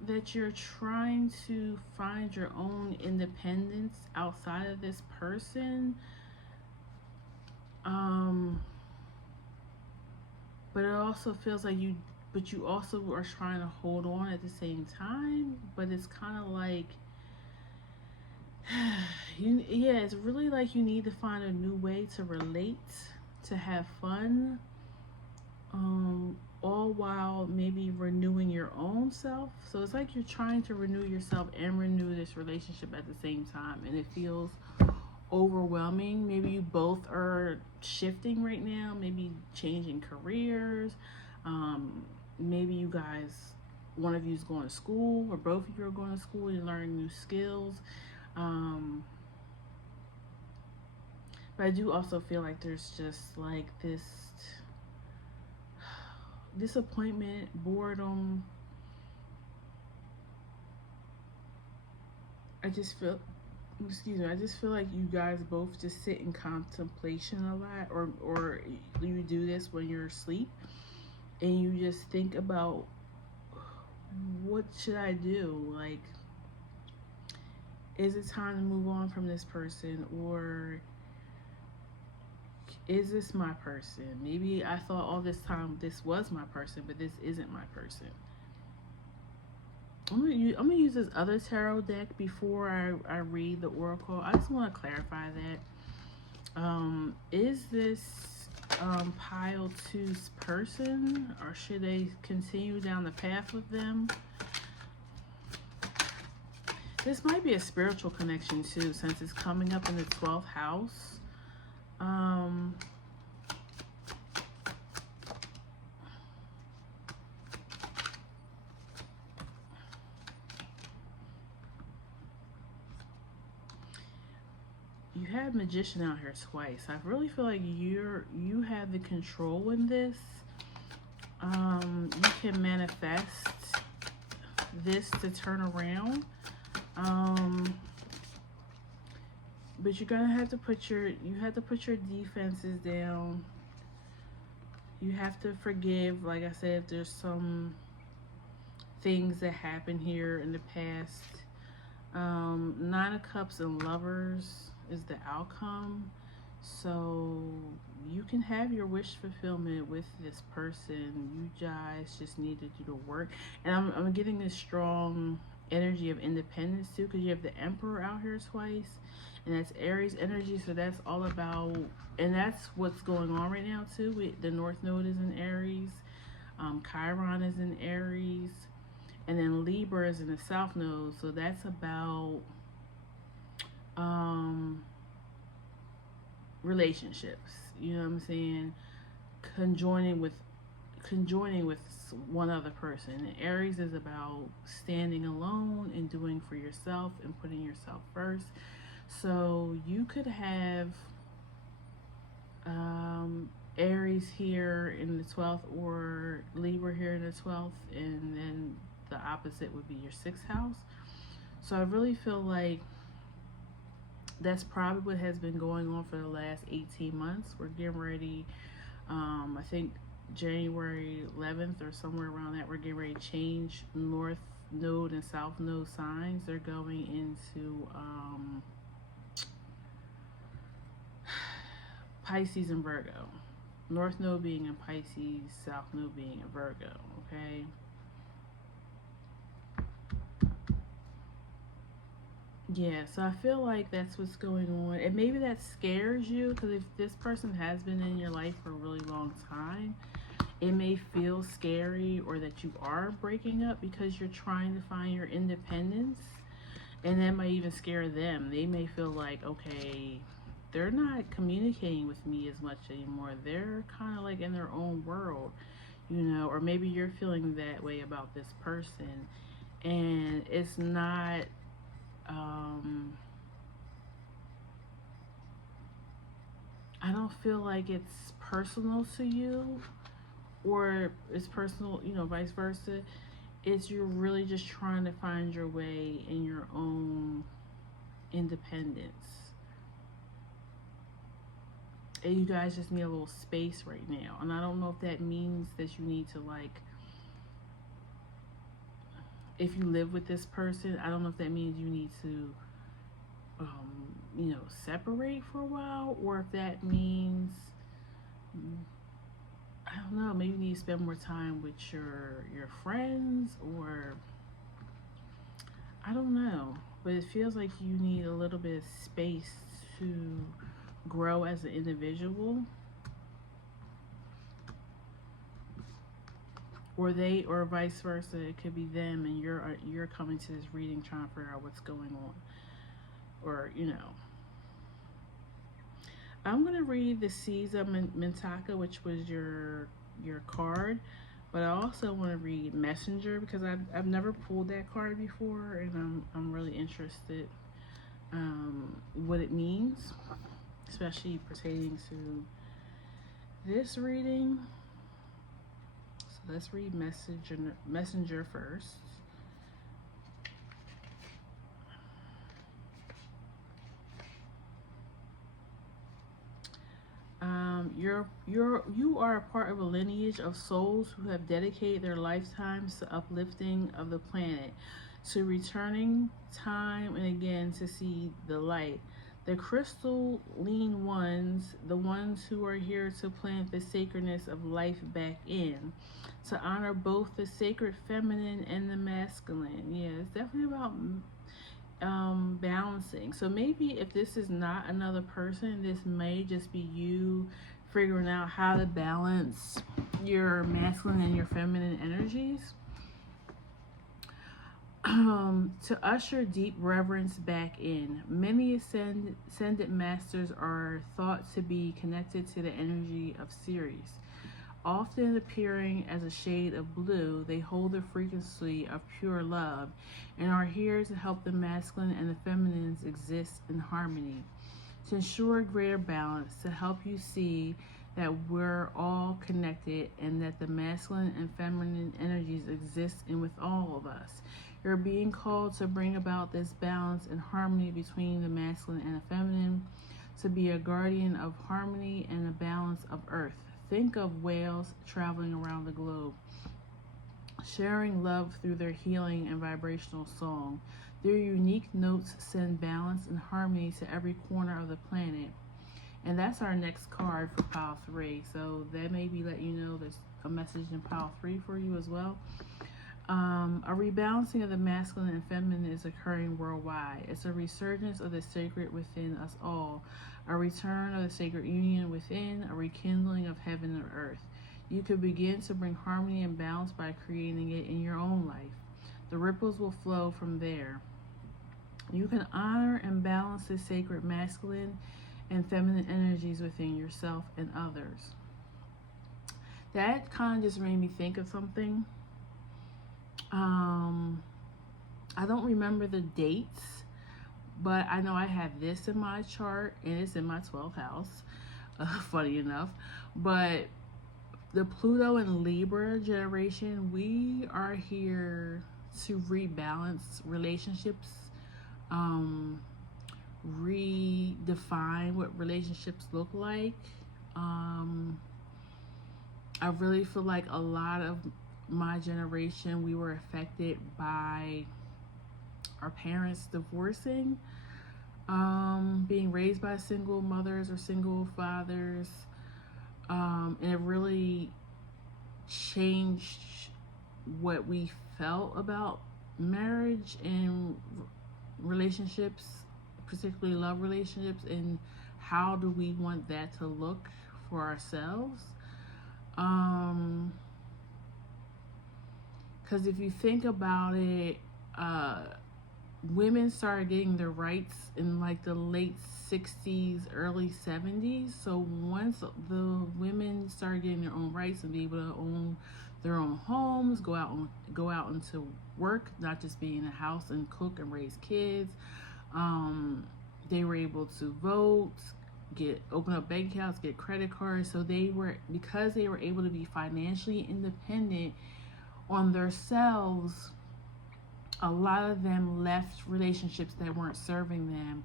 that you're trying to find your own independence outside of this person. um but it also feels like you also are trying to hold on at the same time. But it's kind of like yeah, it's really like you need to find a new way to relate, to have fun, all while maybe renewing your own self. So it's like you're trying to renew yourself and renew this relationship at the same time, and it feels overwhelming. Maybe you both are shifting right now, maybe changing careers. Um, Maybe you guys, one of you is going to school, or both of you are going to school and learning new skills. Um, but I do also feel like there's just like this disappointment, boredom. I just feel, excuse me, I just feel like you guys both just sit in contemplation a lot, or you do this when you're asleep, and you just think about, what should I do? Like, is it time to move on from this person, or is this my person? Maybe I thought all this time this was my person, but this isn't my person. I'm gonna use this other tarot deck before I read the oracle. I just want to clarify that. Is this pile two's person, or should they continue down the path with them? This might be a spiritual connection too, since it's coming up in the 12th house. You have Magician out here twice. I really feel like you have the control in this. You can manifest this to turn around. But you're gonna have to put your defenses down. You have to forgive, like I said, if there's some things that happened here in the past. Nine of Cups and Lovers is the outcome. So you can have your wish fulfillment with this person. You guys just need to do the work. And I'm getting this strong energy of independence too, because you have the Emperor out here twice, and that's Aries energy. So that's all about, and that's what's going on right now too. The North Node is in Aries, Chiron is in Aries, and then Libra is in the South Node. So that's about relationships. You know what I'm saying? Conjoining with one other person. And Aries is about standing alone and doing for yourself and putting yourself first. So you could have Aries here in the 12th, or Libra here in the 12th, and then the opposite would be your 6th house. So I really feel like that's probably what has been going on for the last 18 months. We're getting ready, I think January 11th or somewhere around that, we're getting ready to change North Node and South Node signs. They're going into Pisces and Virgo. North Node being in Pisces, South Node being in Virgo, okay? Yeah, so I feel like that's what's going on. And maybe that scares you, because if this person has been in your life for a really long time, it may feel scary, or that you are breaking up because you're trying to find your independence. And that might even scare them. They may feel like, okay, they're not communicating with me as much anymore. They're kind of like in their own world, you know, or maybe you're feeling that way about this person. And it's not, I don't feel like it's personal to you, or it's personal, vice versa. It's you're really just trying to find your way in your own independence. And you guys just need a little space right now. And I don't know if that means that you need to, like, if you live with this person, I don't know if that means you need to, separate for a while, or if that means, I don't know, maybe you need to spend more time with your friends, or I don't know. But it feels like you need a little bit of space to grow as an individual. Or vice versa. It could be them, and you're coming to this reading trying to figure out what's going on. Or I'm gonna read the Seeds of Mintaka, which was your card, but I also want to read Messenger because I've never pulled that card before, and I'm really interested what it means, especially pertaining to this reading. So let's read Messenger first. You are a part of a lineage of souls who have dedicated their lifetimes to uplifting of the planet, to returning time and again to see the light. The crystalline ones, the ones who are here to plant the sacredness of life back in, to honor both the sacred feminine and the masculine. Yeah, it's definitely about balancing. So maybe if this is not another person, this may just be you figuring out how to balance your masculine and your feminine energies. To usher deep reverence back in. Many ascended masters are thought to be connected to the energy of Sirius. Often appearing as a shade of blue, they hold the frequency of pure love and are here to help the masculine and the feminines exist in harmony, to ensure greater balance, to help you see that we're all connected and that the masculine and feminine energies exist in with all of us. You're being called to bring about this balance and harmony between the masculine and the feminine, to be a guardian of harmony and the balance of Earth. Think of whales traveling around the globe, sharing love through their healing and vibrational song. Their unique notes send balance and harmony to every corner of the planet. And that's our next card for pile 3. So that may be letting you know there's a message in pile 3 for you as well. A rebalancing of the masculine and feminine is occurring worldwide. It's a resurgence of the sacred within us all, a return of the sacred union within, a rekindling of heaven and earth. You could begin to bring harmony and balance by creating it in your own life. The ripples will flow from there. You can honor and balance the sacred masculine and feminine energies within yourself and others. That kind of just made me think of something. I don't remember the dates, but I know I have this in my chart and it's in my 12th house, funny enough. But the Pluto and Libra generation, we are here to rebalance relationships, redefine what relationships look like. I really feel like a lot of my generation, we were affected by our parents divorcing, being raised by single mothers or single fathers, and it really changed what we felt about marriage and relationships, particularly love relationships, and how do we want that to look for ourselves. Because if you think about it, women started getting their rights in like the late 60s, early 70s. So once the women started getting their own rights and be able to own their own homes, go out into work, not just be in a house and cook and raise kids, they were able to vote, open up bank accounts, get credit cards. So because they were able to be financially independent on themselves, a lot of them left relationships that weren't serving them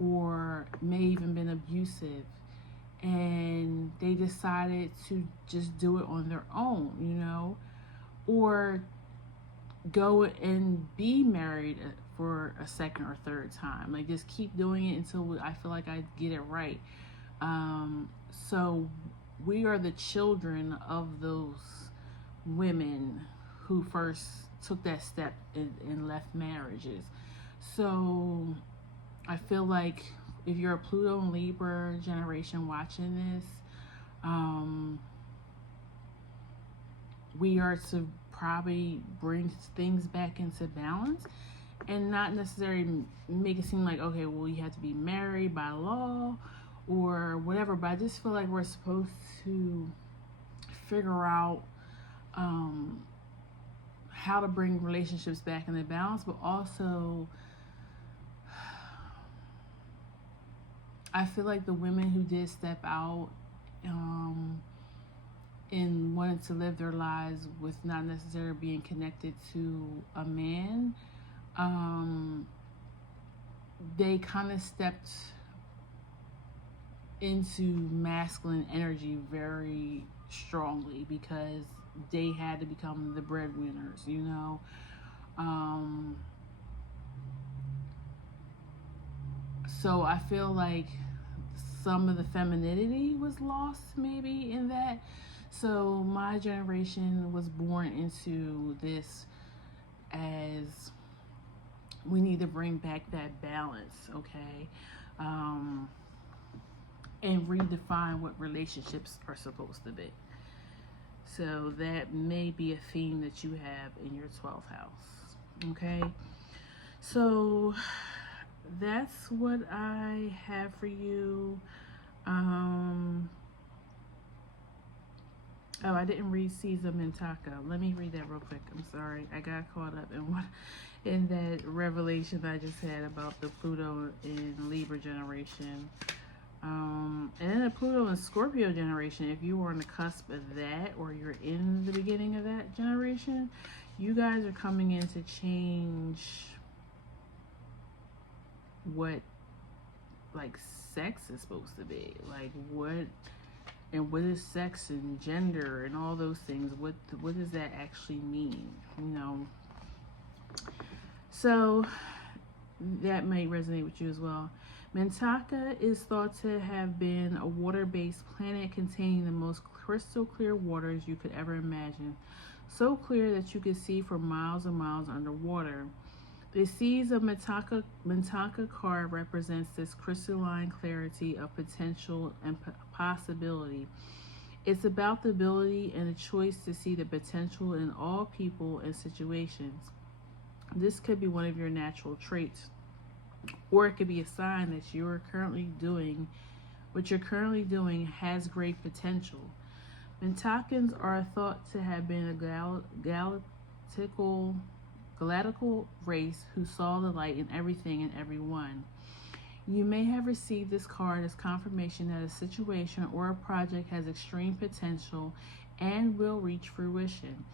or may even been abusive, and they decided to just do it on their own, or go and be married for a second or third time. Like, just keep doing it until I feel like I get it right. So we are the children of those women who first took that step and left marriages. So I feel like if you're a Pluto and Libra generation watching this, we are to probably bring things back into balance and not necessarily make it seem like, okay, well, you have to be married by law or whatever. But I just feel like we're supposed to figure out how to bring relationships back into balance, but also I feel like the women who did step out and wanted to live their lives with not necessarily being connected to a man, they kind of stepped into masculine energy very strongly because they had to become the breadwinners, So I feel like some of the femininity was lost maybe in that. So my generation was born into this as we need to bring back that balance, okay? And redefine what relationships are supposed to be. So that may be a theme that you have in your 12th house, okay? So that's what I have for you. Oh, I didn't read Caesar Mentaka. Let me read that real quick. I'm sorry. I got caught up in that revelation that I just had about the Pluto and Libra generation. And then the Pluto and Scorpio generation, if you were on the cusp of that or you're in the beginning of that generation, you guys are coming in to change what like sex is supposed to be. Like what is sex and gender and all those things. What does that actually mean? So that might resonate with you as well. Mentaka is thought to have been a water-based planet containing the most crystal clear waters you could ever imagine. So clear that you could see for miles and miles underwater. The seeds of Mentaka card represents this crystalline clarity of potential and possibility. It's about the ability and the choice to see the potential in all people and situations. This could be one of your natural traits, or it could be a sign that what you're currently doing has great potential. Mentakans are thought to have been a galactical race who saw the light in everything and everyone. You may have received this card as confirmation that a situation or a project has extreme potential and will reach fruition.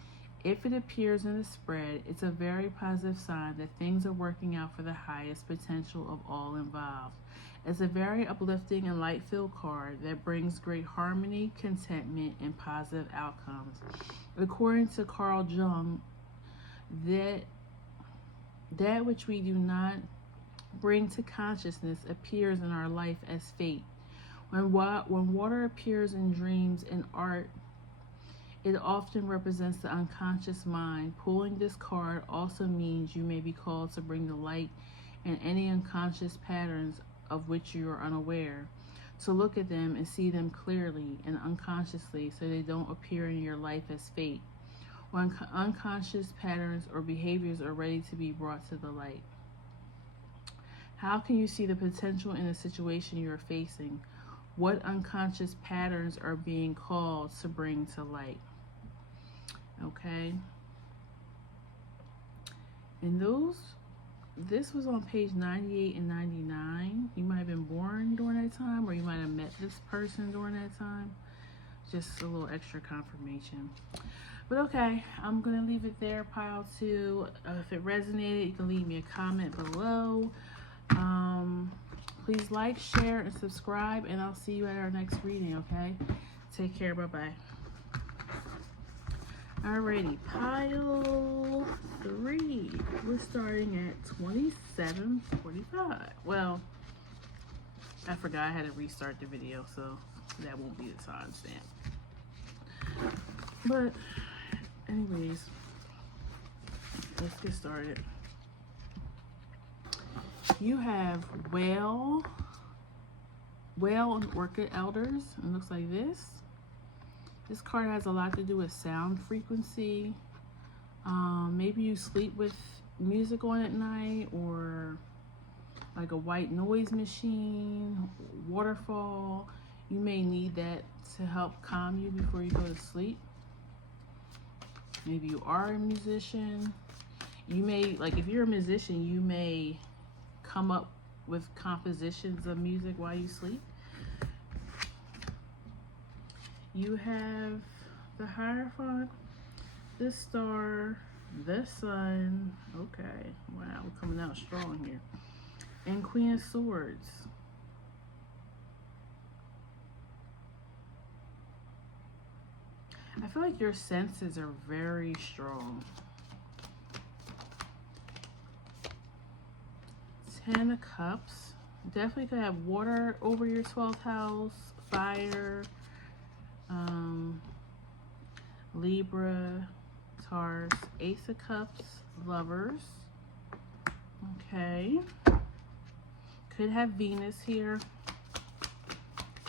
If it appears in the spread, it's a very positive sign that things are working out for the highest potential of all involved. It's a very uplifting and light-filled card that brings great harmony, contentment, and positive outcomes. According to Carl Jung, that which we do not bring to consciousness appears in our life as fate. When water appears in dreams and art, it often represents the unconscious mind. Pulling this card also means you may be called to bring the light in any unconscious patterns of which you are unaware, to look at them and see them clearly and unconsciously so they don't appear in your life as fate. When unconscious patterns or behaviors are ready to be brought to the light. How can you see the potential in the situation you are facing? What unconscious patterns are being called to bring to light? Okay. And this was on page 98 and 99. You might have been born during that time, or you might have met this person during that time. Just a little extra confirmation. But okay, I'm gonna leave it there, pile 2. If it resonated, you can leave me a comment below. Please like, share, and subscribe, and I'll see you at our next reading, okay? Take care, bye-bye. Alrighty, pile 3. We're starting at 27:45. Well, I forgot I had to restart the video, so that won't be the timestamp. But anyways, let's get started. You have whale and orchid elders. It looks like this. This card has a lot to do with sound frequency. Maybe you sleep with music on at night, or like a white noise machine, waterfall. You may need that to help calm you before you go to sleep. Maybe you are a musician. You may, like if you're a musician, you may come up with compositions of music while you sleep. You have the Hierophant, the Star, the Sun. Okay, wow, we're coming out strong here. And Queen of Swords. I feel like your senses are very strong. 10 of Cups. Definitely could have water over your 12th house, fire, Libra, Taurus, Ace of Cups, Lovers. Okay. Could have Venus here.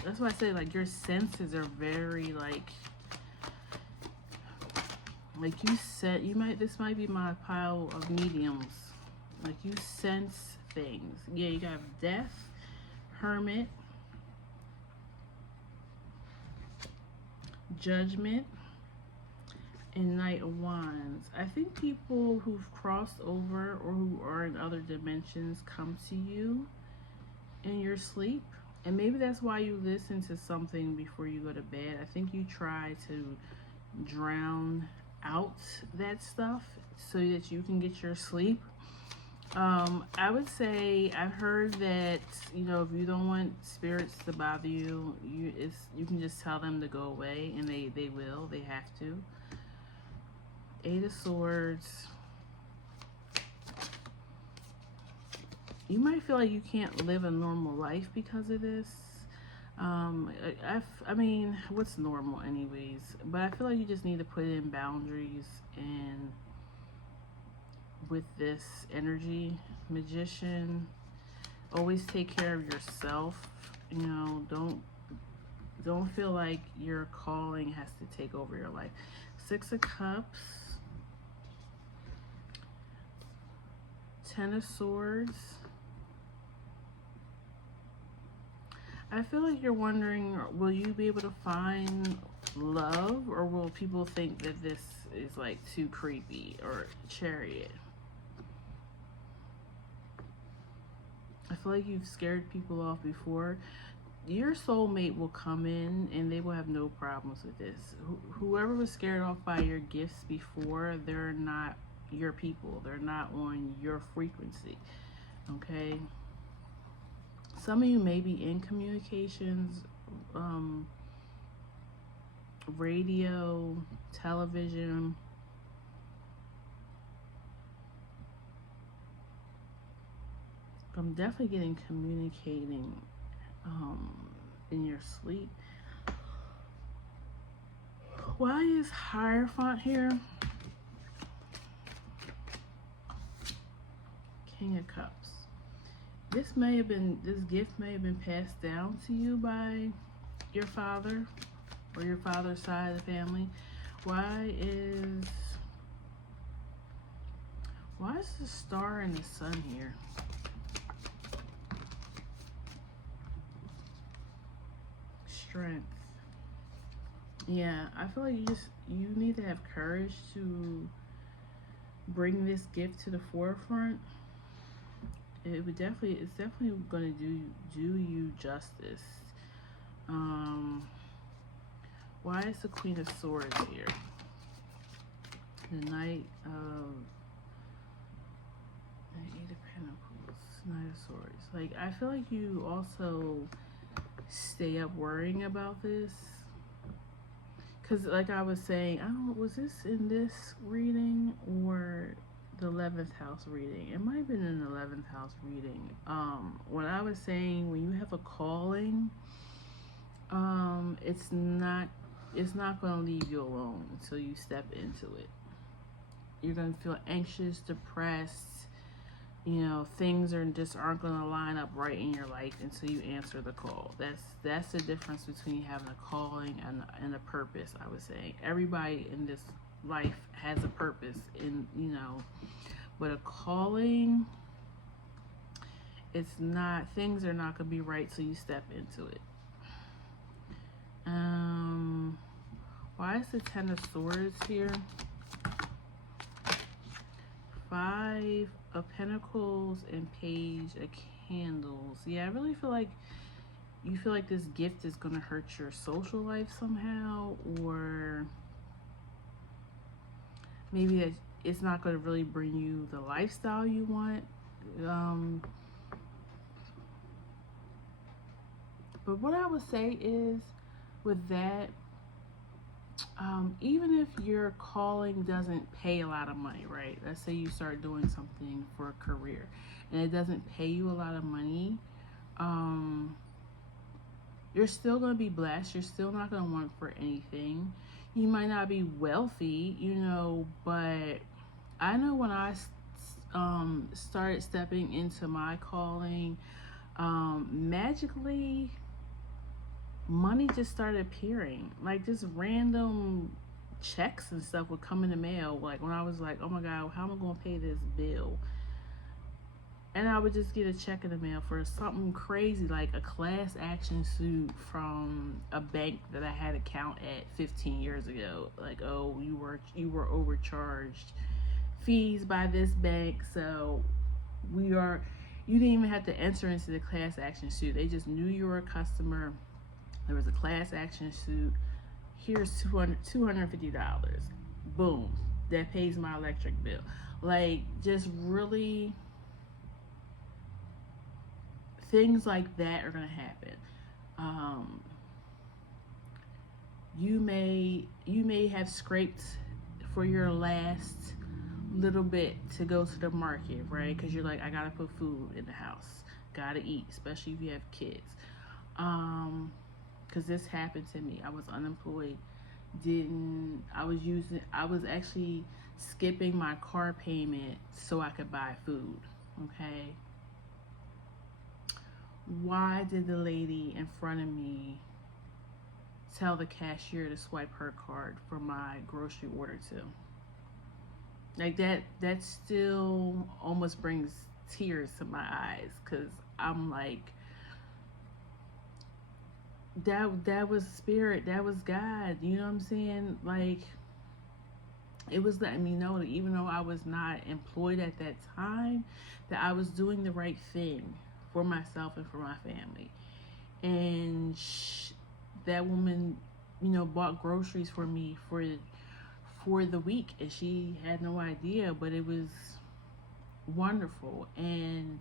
That's why I say, like, your senses are very, like you said, this might be my pile of mediums. Like, you sense things. Yeah, you got Death, Hermit, Judgment, and Knight of Wands. I think people who've crossed over or who are in other dimensions come to you in your sleep. And maybe that's why you listen to something before you go to bed. I think you try to drown out that stuff so that you can get your sleep. I would say, I've heard that, you know, if you don't want spirits to bother you, you can just tell them to go away, and they will. They have to. 8 of Swords. You might feel like you can't live a normal life because of this. I mean, what's normal anyways? But I feel like you just need to put in boundaries. And with this energy, Magician, always take care of yourself. You know, don't feel like your calling has to take over your life. 6 of Cups, 10 of Swords. I feel like you're wondering, will you be able to find love, or will people think that this is like too creepy? Or Chariot. I feel like you've scared people off before. Your soulmate will come in and they will have no problems with this. Whoever was scared off by your gifts before, they're not your people. They're not on your frequency. Okay? Some of you may be in communications, radio, television. I'm definitely getting communicating in your sleep. Why is Hierophant here? King of Cups. This gift may have been passed down to you by your father or your father's side of the family. Why is the Star and the Sun here? Strength. Yeah, I feel like you need to have courage to bring this gift to the forefront. It's definitely going to do you justice. Um, why is the Queen of Swords here? The Knight of the Eight of Pentacles, Knight of Swords. Like, I feel like you also stay up worrying about this. Because, like I was saying, I don't know, was this in this reading or the 11th house reading? It might have been in the 11th house reading. When I was saying when you have a calling, it's not going to leave you alone until you step into it. You're going to feel anxious, depressed. You know, things aren't going to line up right in your life until you answer the call. That's the difference between having a calling and a purpose. I was saying everybody in this life has a purpose, but a calling, it's not. Things are not going to be right till you step into it. Why is the Ten of Swords here? Five of Pentacles and Page of Candles. Yeah, I really feel like you feel like this gift is going to hurt your social life somehow, or maybe that it's not going to really bring you the lifestyle you want. But what I would say is, with that, even if your calling doesn't pay a lot of money, right? Let's say you start doing something for a career and it doesn't pay you a lot of money, you're still going to be blessed. You're still not going to want for anything. You might not be wealthy, but I know when I started stepping into my calling, magically money just started appearing. Like, just random checks and stuff would come in the mail. Like, when I was like, oh my God, how am I going to pay this bill? And I would just get a check in the mail for something crazy, like a class action suit from a bank that I had an account at 15 years ago. Like, oh, you were overcharged fees by this bank, so you didn't even have to enter into the class action suit. They just knew you were a customer. There was a class action suit. Here's $250. Boom. That pays my electric bill. Like, just really, things like that are going to happen. You may have scraped for your last little bit to go to the market, right? Because you're like, I got to put food in the house. Got to eat, especially if you have kids. Because this happened to me. I was unemployed. I was actually skipping my car payment so I could buy food. Okay. Why did the lady in front of me tell the cashier to swipe her card for my grocery order too? Like, that still almost brings tears to my eyes, because I'm like, that was spirit, that was God, you know what I'm saying? Like, it was letting me know that even though I was not employed at that time, that I was doing the right thing for myself and for my family. And that woman, bought groceries for me for the week, and she had no idea, but it was wonderful. And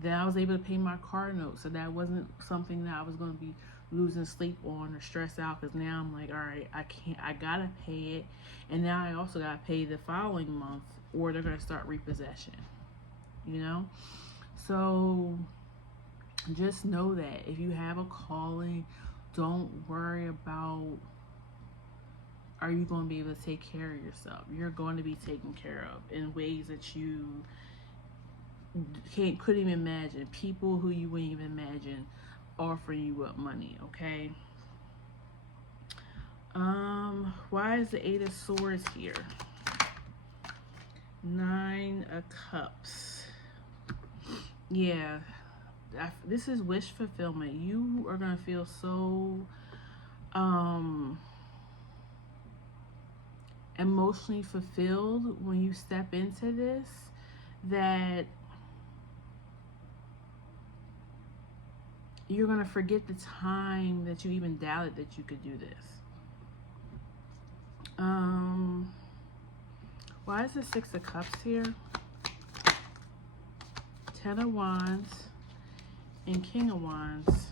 then I was able to pay my car note, so that wasn't something that I was going to be losing sleep on or stressed out, because now I'm like, all right, I gotta pay it, and now I also gotta pay the following month, or they're gonna start repossession, so just know that if you have a calling, don't worry about, are you going to be able to take care of yourself? You're going to be taken care of in ways that you couldn't even imagine. People who you wouldn't even imagine offering you up money, okay? Why is the Eight of Swords here? Nine of Cups. Yeah, this is wish fulfillment. You are going to feel so emotionally fulfilled when you step into this, that you're going to forget the time that you even doubted that you could do this. Why is the Six of Cups here? 10 of Wands and King of Wands.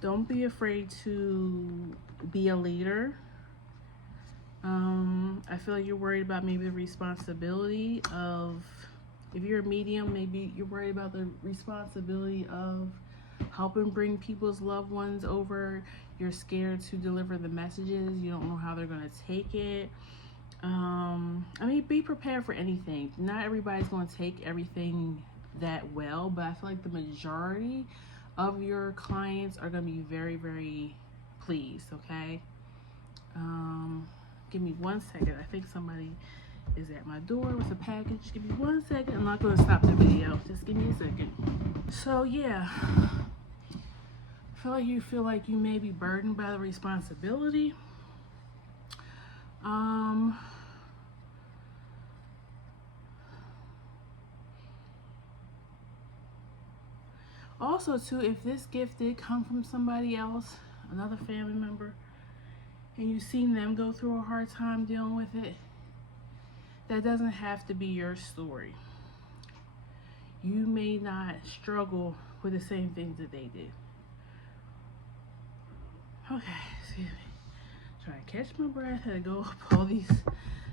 Don't be afraid to be a leader. I feel like you're worried about maybe the responsibility of, if you're a medium, maybe you're worried about the responsibility of helping bring people's loved ones over. You're scared to deliver the messages. You don't know how they're going to take it. I mean, be prepared for anything. Not everybody's going to take everything that well, but I feel like the majority of your clients are going to be very, very pleased, okay? Give me 1 second. I think somebody is at my door with a package. Give me 1 second. I'm not going to stop the video. Just give me a second. So, yeah. I feel like you may be burdened by the responsibility. Also, too, if this gift did come from somebody else, another family member, and you've seen them go through a hard time dealing with it, that doesn't have to be your story. You may not struggle with the same things that they did. Okay, excuse me. Trying to catch my breath. Had to go up all these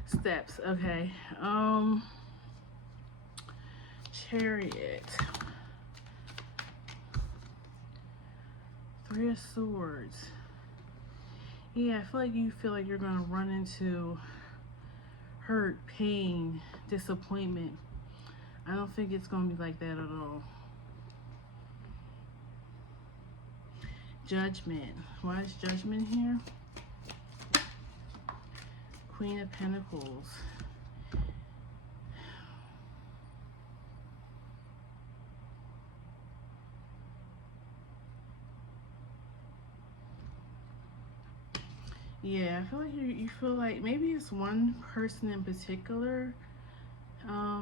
steps. Okay. Chariot. 3 of Swords. Yeah, I feel like you're gonna run into hurt, pain, disappointment. I don't think it's gonna be like that at all. Judgment. Why is Judgment here? Queen of Pentacles. Yeah, I feel like you feel like maybe it's one person in particular,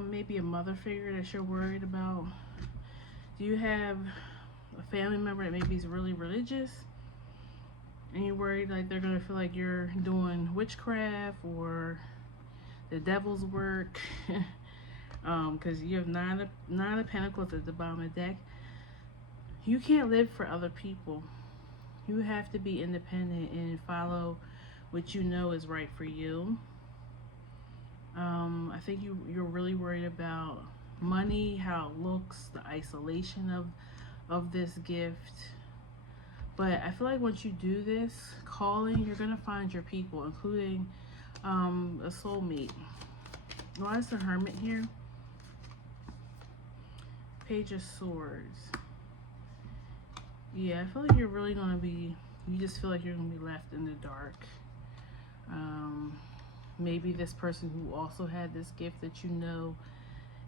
maybe a mother figure that you're worried about. Do you have a family member that maybe is really religious and you're worried like they're gonna feel like you're doing witchcraft or the devil's work? Because you have nine of Pentacles at the bottom of the deck. You can't live for other people. You have to be independent and follow what you know is right for you. I think you're really worried about money, how it looks, the isolation of this gift. But I feel like once you do this calling, you're gonna find your people, including a soulmate. Why is the Hermit here? Page of Swords. Yeah, I feel like you're really gonna be, you just feel like you're gonna be left in the dark. Maybe this person who also had this gift that you know,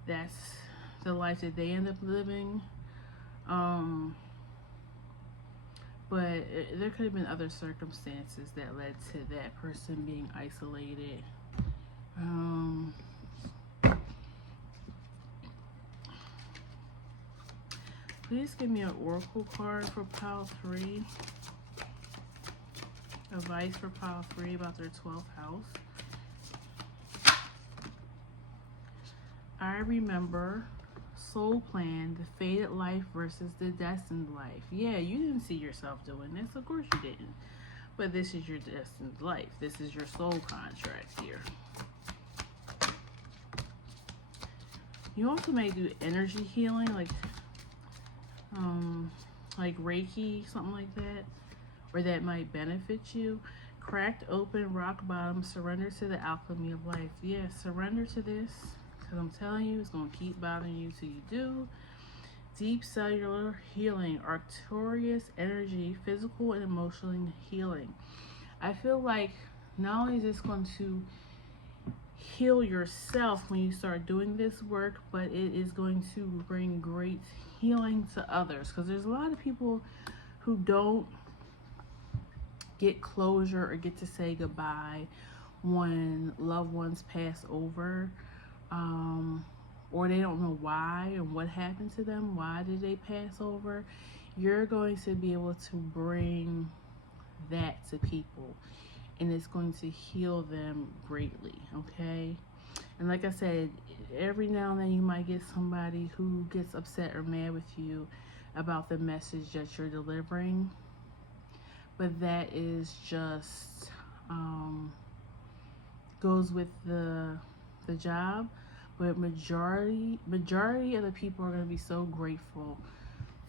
that's the life that they end up living. But there could have been other circumstances that led to that person being isolated. Please give me an oracle card for pile 3. Advice for pile 3 about their 12th house. I remember, soul plan, the fated life versus the destined life. Yeah, you didn't see yourself doing this. Of course you didn't. But this is your destined life. This is your soul contract here. You also may do energy healing, like Reiki, something like that, or that might benefit you. Cracked open, rock bottom, surrender to the alchemy of life. Yeah, surrender to this, because I'm telling you, it's going to keep bothering you till you do. Deep cellular healing, Arcturus energy, physical and emotional healing. I feel like not only is this going to heal yourself when you start doing this work, but it is going to bring great healing to others, because there's a lot of people who don't get closure or get to say goodbye when loved ones pass over. or they don't know why and what happened to them, why did they pass over, you're going to be able to bring that to people, and it's going to heal them greatly, okay? And like I said, every now and then you might get somebody who gets upset or mad with you about the message that you're delivering, but that is just goes with the job. But majority of the people are going to be so grateful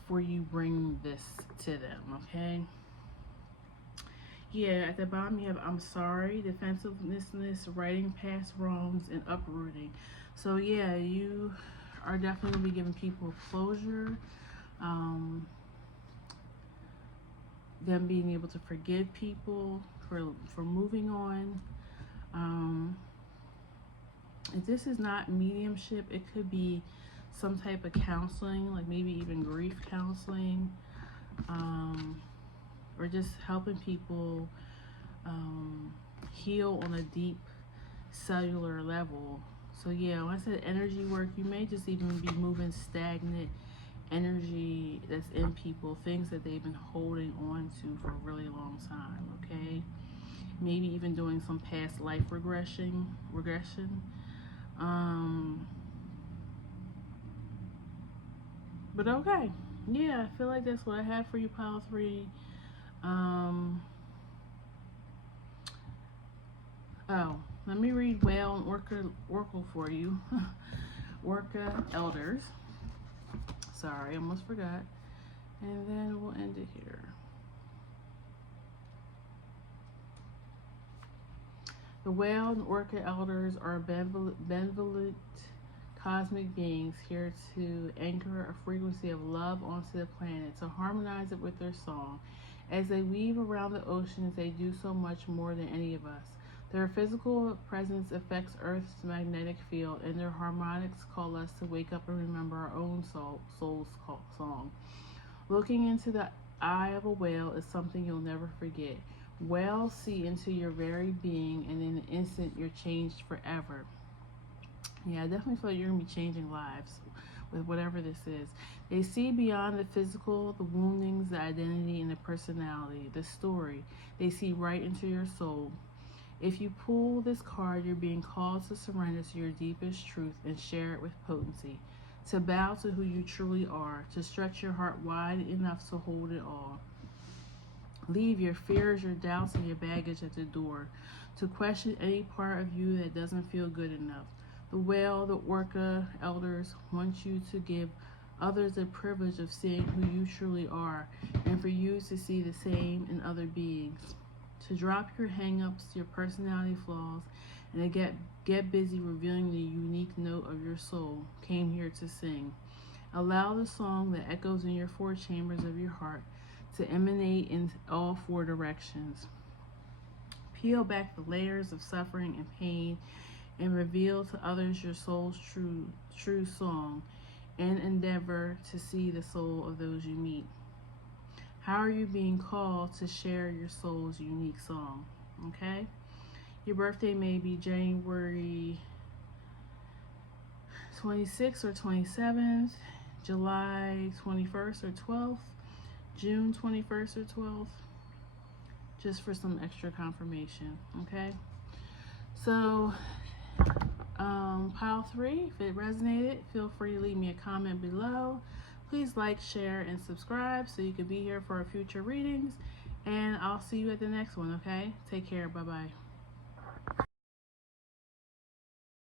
for you bringing this to them, okay? Yeah, at the bottom you have I'm sorry, defensiveness, righting past wrongs, and uprooting. So yeah, you are definitely going to be giving people closure, them being able to forgive people for moving on. If this is not mediumship, it could be some type of counseling, like maybe even grief counseling, or just helping people heal on a deep cellular level. So yeah, when I said energy work, you may just even be moving stagnant energy that's in people, things that they've been holding on to for a really long time, okay? Maybe even doing some past life regression. But okay, yeah, I feel like that's what I have for you, pile 3. Oh, let me read Whale and Oracle for you. Orca Elders. Sorry, I almost forgot. And then we'll end it here. The Whale and Orca Elders are benevolent cosmic beings here to anchor a frequency of love onto the planet, to harmonize it with their song. As they weave around the oceans, they do so much more than any of us. Their physical presence affects Earth's magnetic field, and their harmonics call us to wake up and remember our own soul's song. Looking into the eye of a whale is something you'll never forget. Whales see into your very being, and in an instant, you're changed forever. Yeah, I definitely feel like you're going to be changing lives with whatever this is. They see beyond the physical, the woundings, the identity, and the personality, the story. They see right into your soul. If you pull this card, you're being called to surrender to your deepest truth and share it with potency, to bow to who you truly are, to stretch your heart wide enough to hold it all. Leave your fears, your doubts, and your baggage at the door, to question any part of you that doesn't feel good enough. The whale, the orca elders want you to give others the privilege of seeing who you truly are, and for you to see the same in other beings. To drop your hang-ups, your personality flaws, and to get busy revealing the unique note of your soul came here to sing. Allow the song that echoes in your 4 chambers of your heart to emanate in all 4 directions. Peel back the layers of suffering and pain and reveal to others your soul's true song, and endeavor to see the soul of those you meet. How are you being called to share your soul's unique song? Okay? Your birthday may be January 26th or 27th, July 21st or 12th, June 21st or 12th, just for some extra confirmation, okay? So, pile 3, if it resonated, feel free to leave me a comment below. Please like, share, and subscribe so you can be here for our future readings. And I'll see you at the next one, okay? Take care. Bye-bye.